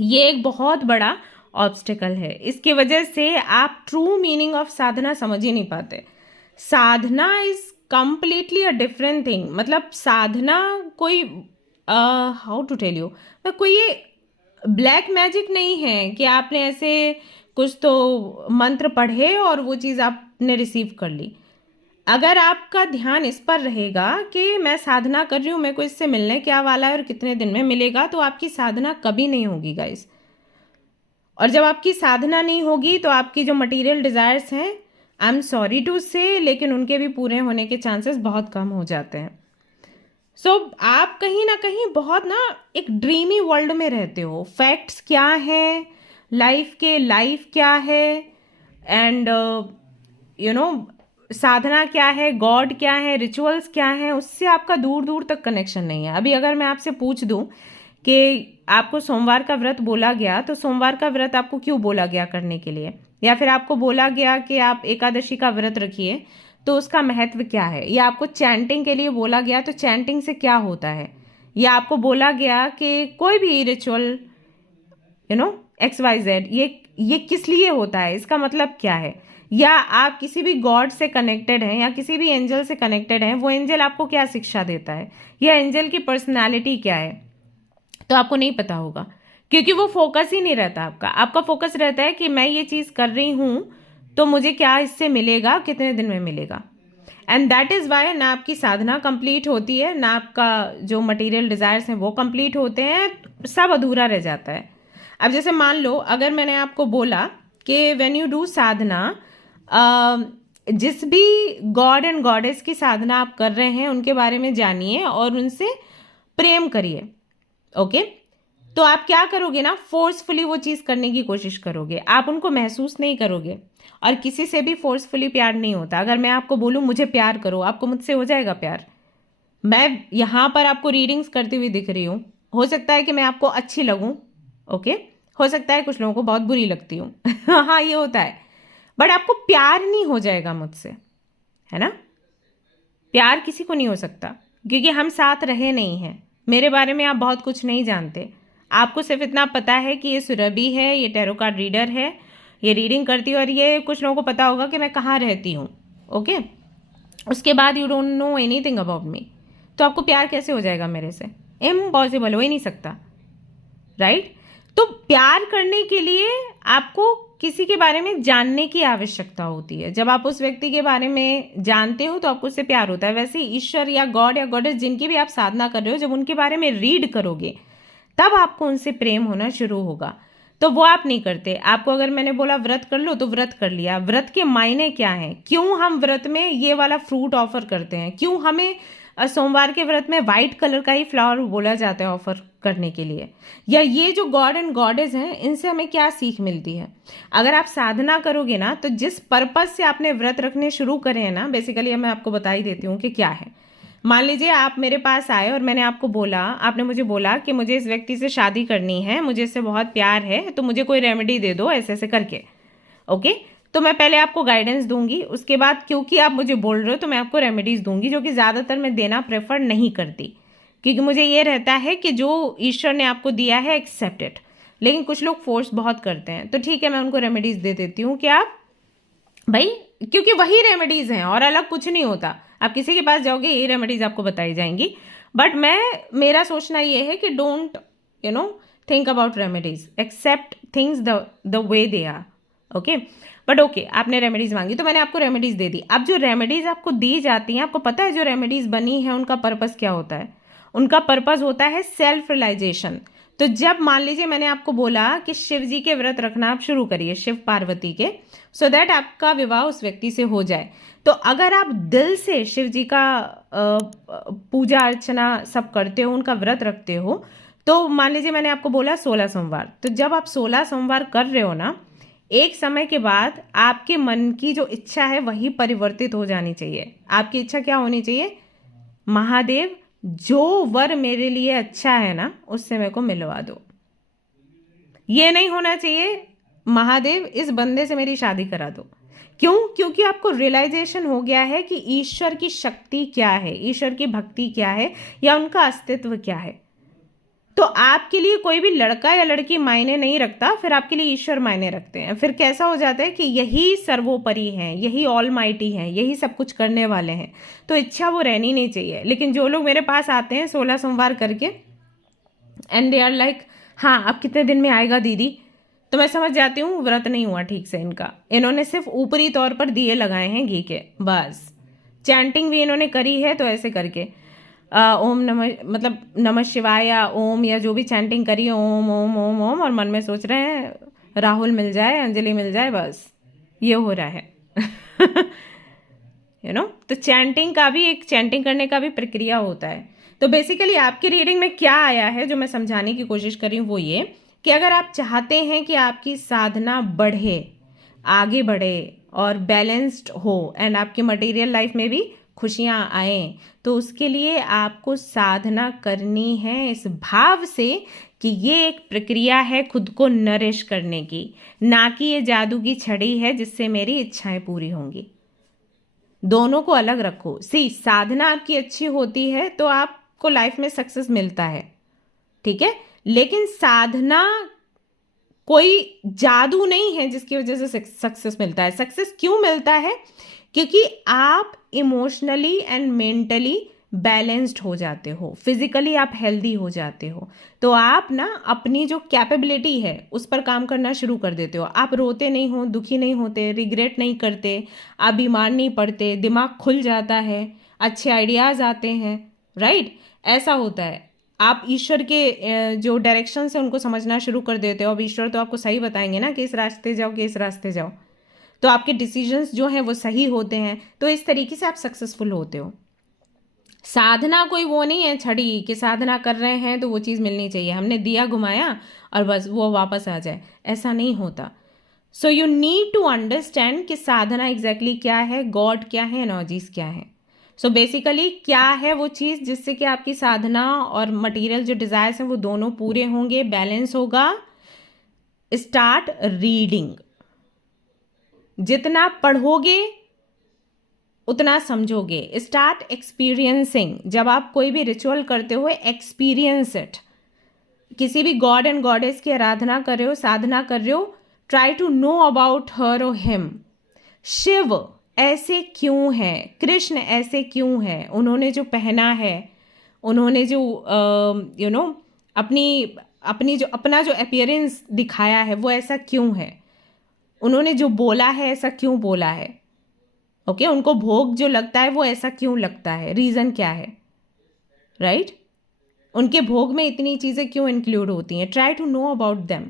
ये एक बहुत बड़ा ऑब्स्टिकल है। इसकी वजह से आप ट्रू मीनिंग ऑफ साधना समझ ही नहीं पाते। साधना is completely a different thing. मतलब साधना कोई हाउ टू टेल यू, कोई ये ब्लैक मैजिक नहीं है कि आपने ऐसे कुछ तो मंत्र पढ़े और वो चीज़ आपने रिसीव कर ली। अगर आपका ध्यान इस पर रहेगा कि मैं साधना कर रही हूँ, मेरे को इससे मिलने क्या वाला है और कितने दिन में मिलेगा, तो आपकी साधना कभी नहीं होगी गाइस। और जब आपकी साधना नहीं होगी तो आपकी जो मटेरियल डिज़ायर्स हैं, आई एम सॉरी टू से, लेकिन उनके भी पूरे होने के चांसेस बहुत कम हो जाते हैं। सो आप कहीं ना कहीं बहुत ना एक ड्रीमी वर्ल्ड में रहते हो। फैक्ट्स क्या है लाइफ के, लाइफ क्या है, एंड साधना क्या है, गॉड क्या है, रिचुअल्स क्या है, उससे आपका दूर दूर तक कनेक्शन नहीं है। अभी अगर मैं आपसे पूछ दूं कि आपको सोमवार का व्रत बोला गया, तो सोमवार का व्रत आपको क्यों बोला गया करने के लिए, या फिर आपको बोला गया कि आप एकादशी का व्रत रखिए, तो उसका महत्व क्या है, या आपको चैंटिंग के लिए बोला गया तो चैंटिंग से क्या होता है, या आपको बोला गया कि कोई भी रिचुअल एक्स वाई जेड ये किस लिए होता है, इसका मतलब क्या है, या आप किसी भी गॉड से कनेक्टेड हैं या किसी भी एंजल से कनेक्टेड हैं, वो एंजल आपको क्या शिक्षा देता है, या एंजल की पर्सनालिटी क्या है, तो आपको नहीं पता होगा, क्योंकि वो फोकस ही नहीं रहता आपका। आपका फोकस रहता है कि मैं ये चीज़ कर रही हूँ तो मुझे क्या इससे मिलेगा, कितने दिन में मिलेगा। एंड दैट इज़ वाई ना आपकी साधना कंप्लीट होती है, ना आपका जो मटेरियल डिज़ायर्स हैं वो कंप्लीट होते हैं, सब अधूरा रह जाता है। अब जैसे मान लो अगर मैंने आपको बोला कि व्हेन यू डू साधना, जिस भी गॉड एंड गॉडेस की साधना आप कर रहे हैं उनके बारे में जानिए और उनसे प्रेम करिए। ओके तो आप क्या करोगे ना, फोर्सफुली वो चीज़ करने की कोशिश करोगे, आप उनको महसूस नहीं करोगे। और किसी से भी फोर्सफुली प्यार नहीं होता। अगर मैं आपको बोलूँ मुझे प्यार करो, आपको मुझसे हो जाएगा प्यार। मैं यहाँ पर आपको रीडिंग्स करती हुई दिख रही हूँ, हो सकता है कि मैं आपको अच्छी लगूँ, ओके, हो सकता है कुछ लोगों को बहुत बुरी लगती हूँ हाँ ये होता है, बट आपको प्यार नहीं हो जाएगा मुझसे, है ना। प्यार किसी को नहीं हो सकता, क्योंकि हम साथ रहे नहीं हैं। मेरे बारे में आप बहुत कुछ नहीं जानते, आपको सिर्फ इतना पता है कि ये सुरभि है, ये टैरो कार्ड रीडर है, ये रीडिंग करती है, और ये कुछ लोगों को पता होगा कि मैं कहाँ रहती हूँ, ओके। उसके बाद you don't know anything about me, तो आपको प्यार कैसे हो जाएगा मेरे से, इम्पॉसिबल, हो ही नहीं सकता, राइट। तो प्यार करने के लिए आपको किसी के बारे में जानने की आवश्यकता होती है। जब आप उस व्यक्ति के बारे में जानते हो तो आपको उससे प्यार होता है। वैसे ईश्वर या गॉड या गॉडेस जिनकी भी आप साधना कर रहे हो, जब उनके बारे में रीड करोगे तब आपको उनसे प्रेम होना शुरू होगा। तो वो आप नहीं करते। आपको अगर मैंने बोला व्रत कर लो तो व्रत कर लिया। व्रत के मायने क्या हैं, क्यों हम व्रत में ये वाला फ्रूट ऑफर करते हैं, क्यों हमें सोमवार के व्रत में वाइट कलर का ही फ्लावर बोला जाता है ऑफर करने के लिए, या ये जो गॉड एंड गॉडेस हैं इनसे हमें क्या सीख मिलती है। अगर आप साधना करोगे ना, तो जिस पर्पज से आपने व्रत रखने शुरू करे हैं ना, बेसिकली मैं आपको बता ही देती हूँ कि क्या है। मान लीजिए आप मेरे पास आए और मैंने आपको बोला, आपने मुझे बोला कि मुझे इस व्यक्ति से शादी करनी है, मुझे इससे बहुत प्यार है, तो मुझे कोई रेमेडी दे दो ऐसे ऐसे करके, ओके। तो मैं पहले आपको गाइडेंस दूंगी, उसके बाद क्योंकि आप मुझे बोल रहे हो तो मैं आपको रेमेडीज दूंगी, जो कि ज़्यादातर मैं देना प्रेफर नहीं करती, क्योंकि मुझे ये रहता है कि जो ईश्वर ने आपको दिया है एक्सेप्ट इट। लेकिन कुछ लोग फोर्स बहुत करते हैं, तो ठीक है मैं उनको रेमेडीज दे देती हूँ कि आप भाई, क्योंकि वही रेमेडीज हैं और अलग कुछ नहीं होता। आप किसी के पास जाओगे यही रेमेडीज आपको बताई जाएंगी, बट मेरा सोचना ये है कि don't think about remedies, except things the way they are, okay. But okay आपने रेमेडीज मांगी तो मैंने आपको रेमेडीज दे दी। अब जो रेमेडीज आपको दी जाती हैं, आपको पता है जो रेमेडीज बनी है उनका पर्पस क्या होता है? उनका पर्पस होता है सेल्फ रियलाइजेशन। तो जब मान लीजिए मैंने आपको बोला कि शिव जी के व्रत रखना आप शुरू करिए, शिव पार्वती के, सो दैट आपका विवाह उस व्यक्ति से हो जाए, तो अगर आप दिल से शिव जी का पूजा अर्चना सब करते हो, उनका व्रत रखते हो, तो मान लीजिए मैंने आपको बोला 16 सोमवार, तो जब आप 16 सोमवार कर रहे हो ना, एक समय के बाद आपके मन की जो इच्छा है वही परिवर्तित हो जानी चाहिए। आपकी इच्छा क्या होनी चाहिए? महादेव, जो वर मेरे लिए अच्छा है ना, उससे मेरे को मिलवा दो। ये नहीं होना चाहिए महादेव इस बंदे से मेरी शादी करा दो। क्यों? क्योंकि आपको रियलाइजेशन हो गया है कि ईश्वर की शक्ति क्या है, ईश्वर की भक्ति क्या है, या उनका अस्तित्व क्या है। तो आपके लिए कोई भी लड़का या लड़की मायने नहीं रखता, फिर आपके लिए ईश्वर मायने रखते हैं। फिर कैसा हो जाता है कि यही सर्वोपरि हैं, यही ऑलमाइटी हैं, यही सब कुछ करने वाले हैं। तो इच्छा वो रहनी नहीं चाहिए। लेकिन जो लोग मेरे पास आते हैं 16 सोमवार करके एंड दे आर लाइक, हाँ अब कितने दिन में आएगा दीदी, तो मैं समझ जाती हूँ व्रत नहीं हुआ ठीक से इनका। इन्होंने सिर्फ ऊपरी तौर पर दिए लगाए हैं घी के, बस। चैंटिंग भी इन्होंने करी है तो ऐसे करके ओम नमः, मतलब नमः शिवाय या ओम, या जो भी चैंटिंग करी है ओम ओम ओम ओम, और मन में सोच रहे हैं राहुल मिल जाए, अंजलि मिल जाए, बस ये हो रहा है। तो चैंटिंग का भी एक, चैंटिंग करने का भी प्रक्रिया होता है। तो बेसिकली आपकी रीडिंग में क्या आया है जो मैं समझाने की कोशिश कर रही हूँ वो ये कि अगर आप चाहते हैं कि आपकी साधना बढ़े, आगे बढ़े और बैलेंस्ड हो एंड आपकी मटेरियल लाइफ में भी खुशियाँ आए, तो उसके लिए आपको साधना करनी है इस भाव से कि ये एक प्रक्रिया है खुद को नरिश करने की, ना कि ये जादू की छड़ी है जिससे मेरी इच्छाएं पूरी होंगी। दोनों को अलग रखो। साधना आपकी अच्छी होती है तो आपको लाइफ में सक्सेस मिलता है, ठीक है, लेकिन साधना कोई जादू नहीं है जिसकी वजह से सक्सेस मिलता है। सक्सेस क्यों मिलता है? क्योंकि आप इमोशनली एंड मेंटली बैलेंस्ड हो जाते हो, फिजिकली आप हेल्दी हो जाते हो, तो आप ना अपनी जो कैपेबिलिटी है उस पर काम करना शुरू कर देते हो। आप रोते नहीं हो, दुखी नहीं होते, रिग्रेट नहीं करते, आप बीमार नहीं पड़ते, दिमाग खुल जाता है, अच्छे आइडियाज़ आते हैं, राइट? ऐसा होता है। आप ईश्वर के जो डायरेक्शन है उनको समझना शुरू कर देते हो। अब ईश्वर तो आपको सही बताएंगे ना कि इस रास्ते जाओ, कि इस रास्ते जाओ, तो आपके डिसीजंस जो हैं वो सही होते हैं। तो इस तरीके से आप सक्सेसफुल होते हो। साधना कोई वो नहीं है छड़ी कि साधना कर रहे हैं तो वो चीज़ मिलनी चाहिए, हमने दिया घुमाया और बस वो वापस आ जाए, ऐसा नहीं होता। So you need to understand कि साधना एग्जैक्टली क्या है, गॉड क्या है, एनर्जीज क्या है। सो बेसिकली क्या है वो चीज़ जिससे कि आपकी साधना और मटेरियल जो डिज़ायर्स हैं वो दोनों पूरे होंगे, बैलेंस होगा। Start reading. जितना पढ़ोगे उतना समझोगे। Start experiencing. जब आप कोई भी रिचुअल करते हो, एक्सपीरियंस इट। किसी भी गॉड एंड गॉडेस की आराधना कर रहे हो, साधना कर रहे हो, try to know about her और हिम। शिव ऐसे क्यों है, कृष्ण ऐसे क्यों है, उन्होंने जो पहना है, उन्होंने जो अपनी जो अपना जो अपीयरेंस दिखाया है वो ऐसा क्यों है, उन्होंने जो बोला है ऐसा क्यों बोला है, ओके उनको भोग जो लगता है वो ऐसा क्यों लगता है, रीज़न क्या है, राइट? उनके भोग में इतनी चीज़ें क्यों इंक्लूड होती हैं। Try to know about them,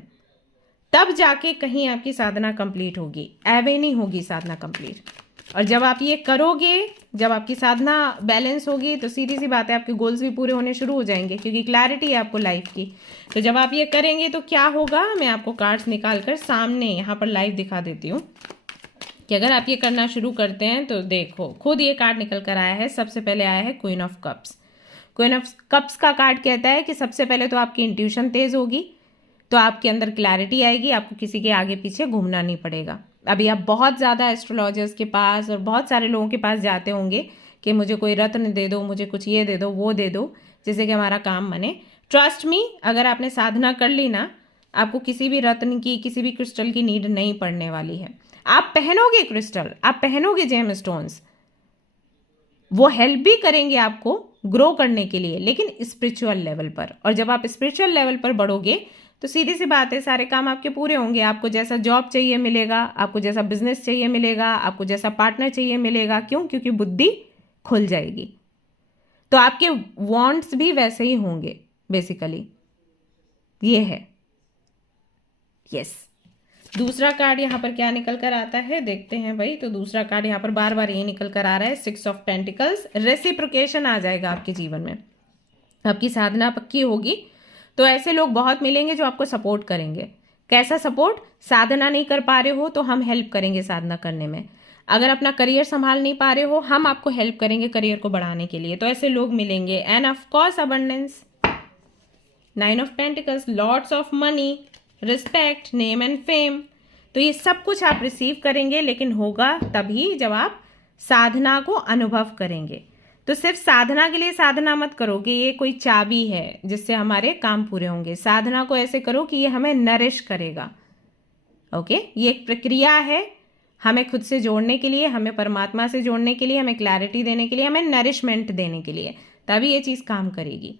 तब जाके कहीं आपकी साधना कंप्लीट होगी, ऐवे नहीं होगी साधना कंप्लीट। और जब आप ये करोगे, जब आपकी साधना बैलेंस होगी, तो सीधी सी बात है आपके गोल्स भी पूरे होने शुरू हो जाएंगे, क्योंकि क्लैरिटी है आपको लाइफ की। तो जब आप ये करेंगे तो क्या होगा, मैं आपको कार्ड्स निकाल कर सामने यहाँ पर लाइव दिखा देती हूँ कि अगर आप ये करना शुरू करते हैं तो देखो खुद ये कार्ड निकल कर आया है। सबसे पहले आया है queen of cups. Queen of cups का कार्ड कहता है कि सबसे पहले तो आपकी इंट्यूशन तेज होगी, तो आपके अंदर क्लैरिटी आएगी, आपको किसी के आगे पीछे घूमना नहीं पड़ेगा। अभी आप बहुत ज़्यादा एस्ट्रोलॉजर्स के पास और बहुत सारे लोगों के पास जाते होंगे कि मुझे कोई रत्न दे दो, मुझे कुछ ये दे दो, वो दे दो, जिससे कि हमारा काम बने। ट्रस्ट मी, अगर आपने साधना कर ली ना, आपको किसी भी रत्न की, किसी भी क्रिस्टल की नीड नहीं पड़ने वाली है। आप पहनोगे क्रिस्टल, आप पहनोगे जेम स्टोन्स, वो हेल्प भी करेंगे आपको ग्रो करने के लिए, लेकिन स्पिरिचुअल लेवल पर। और जब आप स्पिरिचुअल लेवल पर बढ़ोगे तो सीधी सी बात है सारे काम आपके पूरे होंगे। आपको जैसा जॉब चाहिए मिलेगा, आपको जैसा बिजनेस चाहिए मिलेगा, आपको जैसा पार्टनर चाहिए मिलेगा। क्यों? क्योंकि बुद्धि खुल जाएगी, तो आपके वांट्स भी वैसे ही होंगे। बेसिकली ये है। यस। दूसरा कार्ड यहाँ पर क्या निकल कर आता है देखते हैं भाई। तो दूसरा कार्ड यहाँ पर बार बार ये निकल कर आ रहा है, 6 ऑफ पेंटिकल्स। रेसिप्रोकेशन आ जाएगा आपके जीवन में, आपकी साधना पक्की होगी तो ऐसे लोग बहुत मिलेंगे जो आपको सपोर्ट करेंगे। कैसा सपोर्ट? साधना नहीं कर पा रहे हो तो हम हेल्प करेंगे साधना करने में। अगर अपना करियर संभाल नहीं पा रहे हो, हम आपको हेल्प करेंगे करियर को बढ़ाने के लिए। तो ऐसे लोग मिलेंगे। End of course abundance, 9 of pentacles, lots of money, respect, name and fame. तो ये सब कुछ आप रिसीव करेंगे, लेकिन होगा तभी जब आप साधना को अनुभव करेंगे। तो सिर्फ साधना के लिए साधना मत करो कि ये कोई चाबी है जिससे हमारे काम पूरे होंगे। साधना को ऐसे करो कि ये हमें नरिश करेगा। ओके, ये एक प्रक्रिया है हमें खुद से जोड़ने के लिए, हमें परमात्मा से जोड़ने के लिए, हमें क्लैरिटी देने के लिए, हमें नरिशमेंट देने के लिए, तभी ये चीज़ काम करेगी।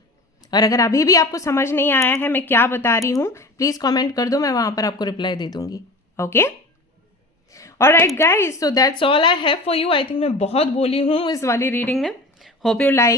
और अगर अभी भी आपको समझ नहीं आया है मैं क्या बता रही हूँ, प्लीज़ कमेंट कर दो, मैं वहाँ पर आपको रिप्लाई दे दूँगी। Okay, alright guys, so that's all I have for you. I think मैं बहुत बोली हूँ इस वाली रीडिंग में। Hope you like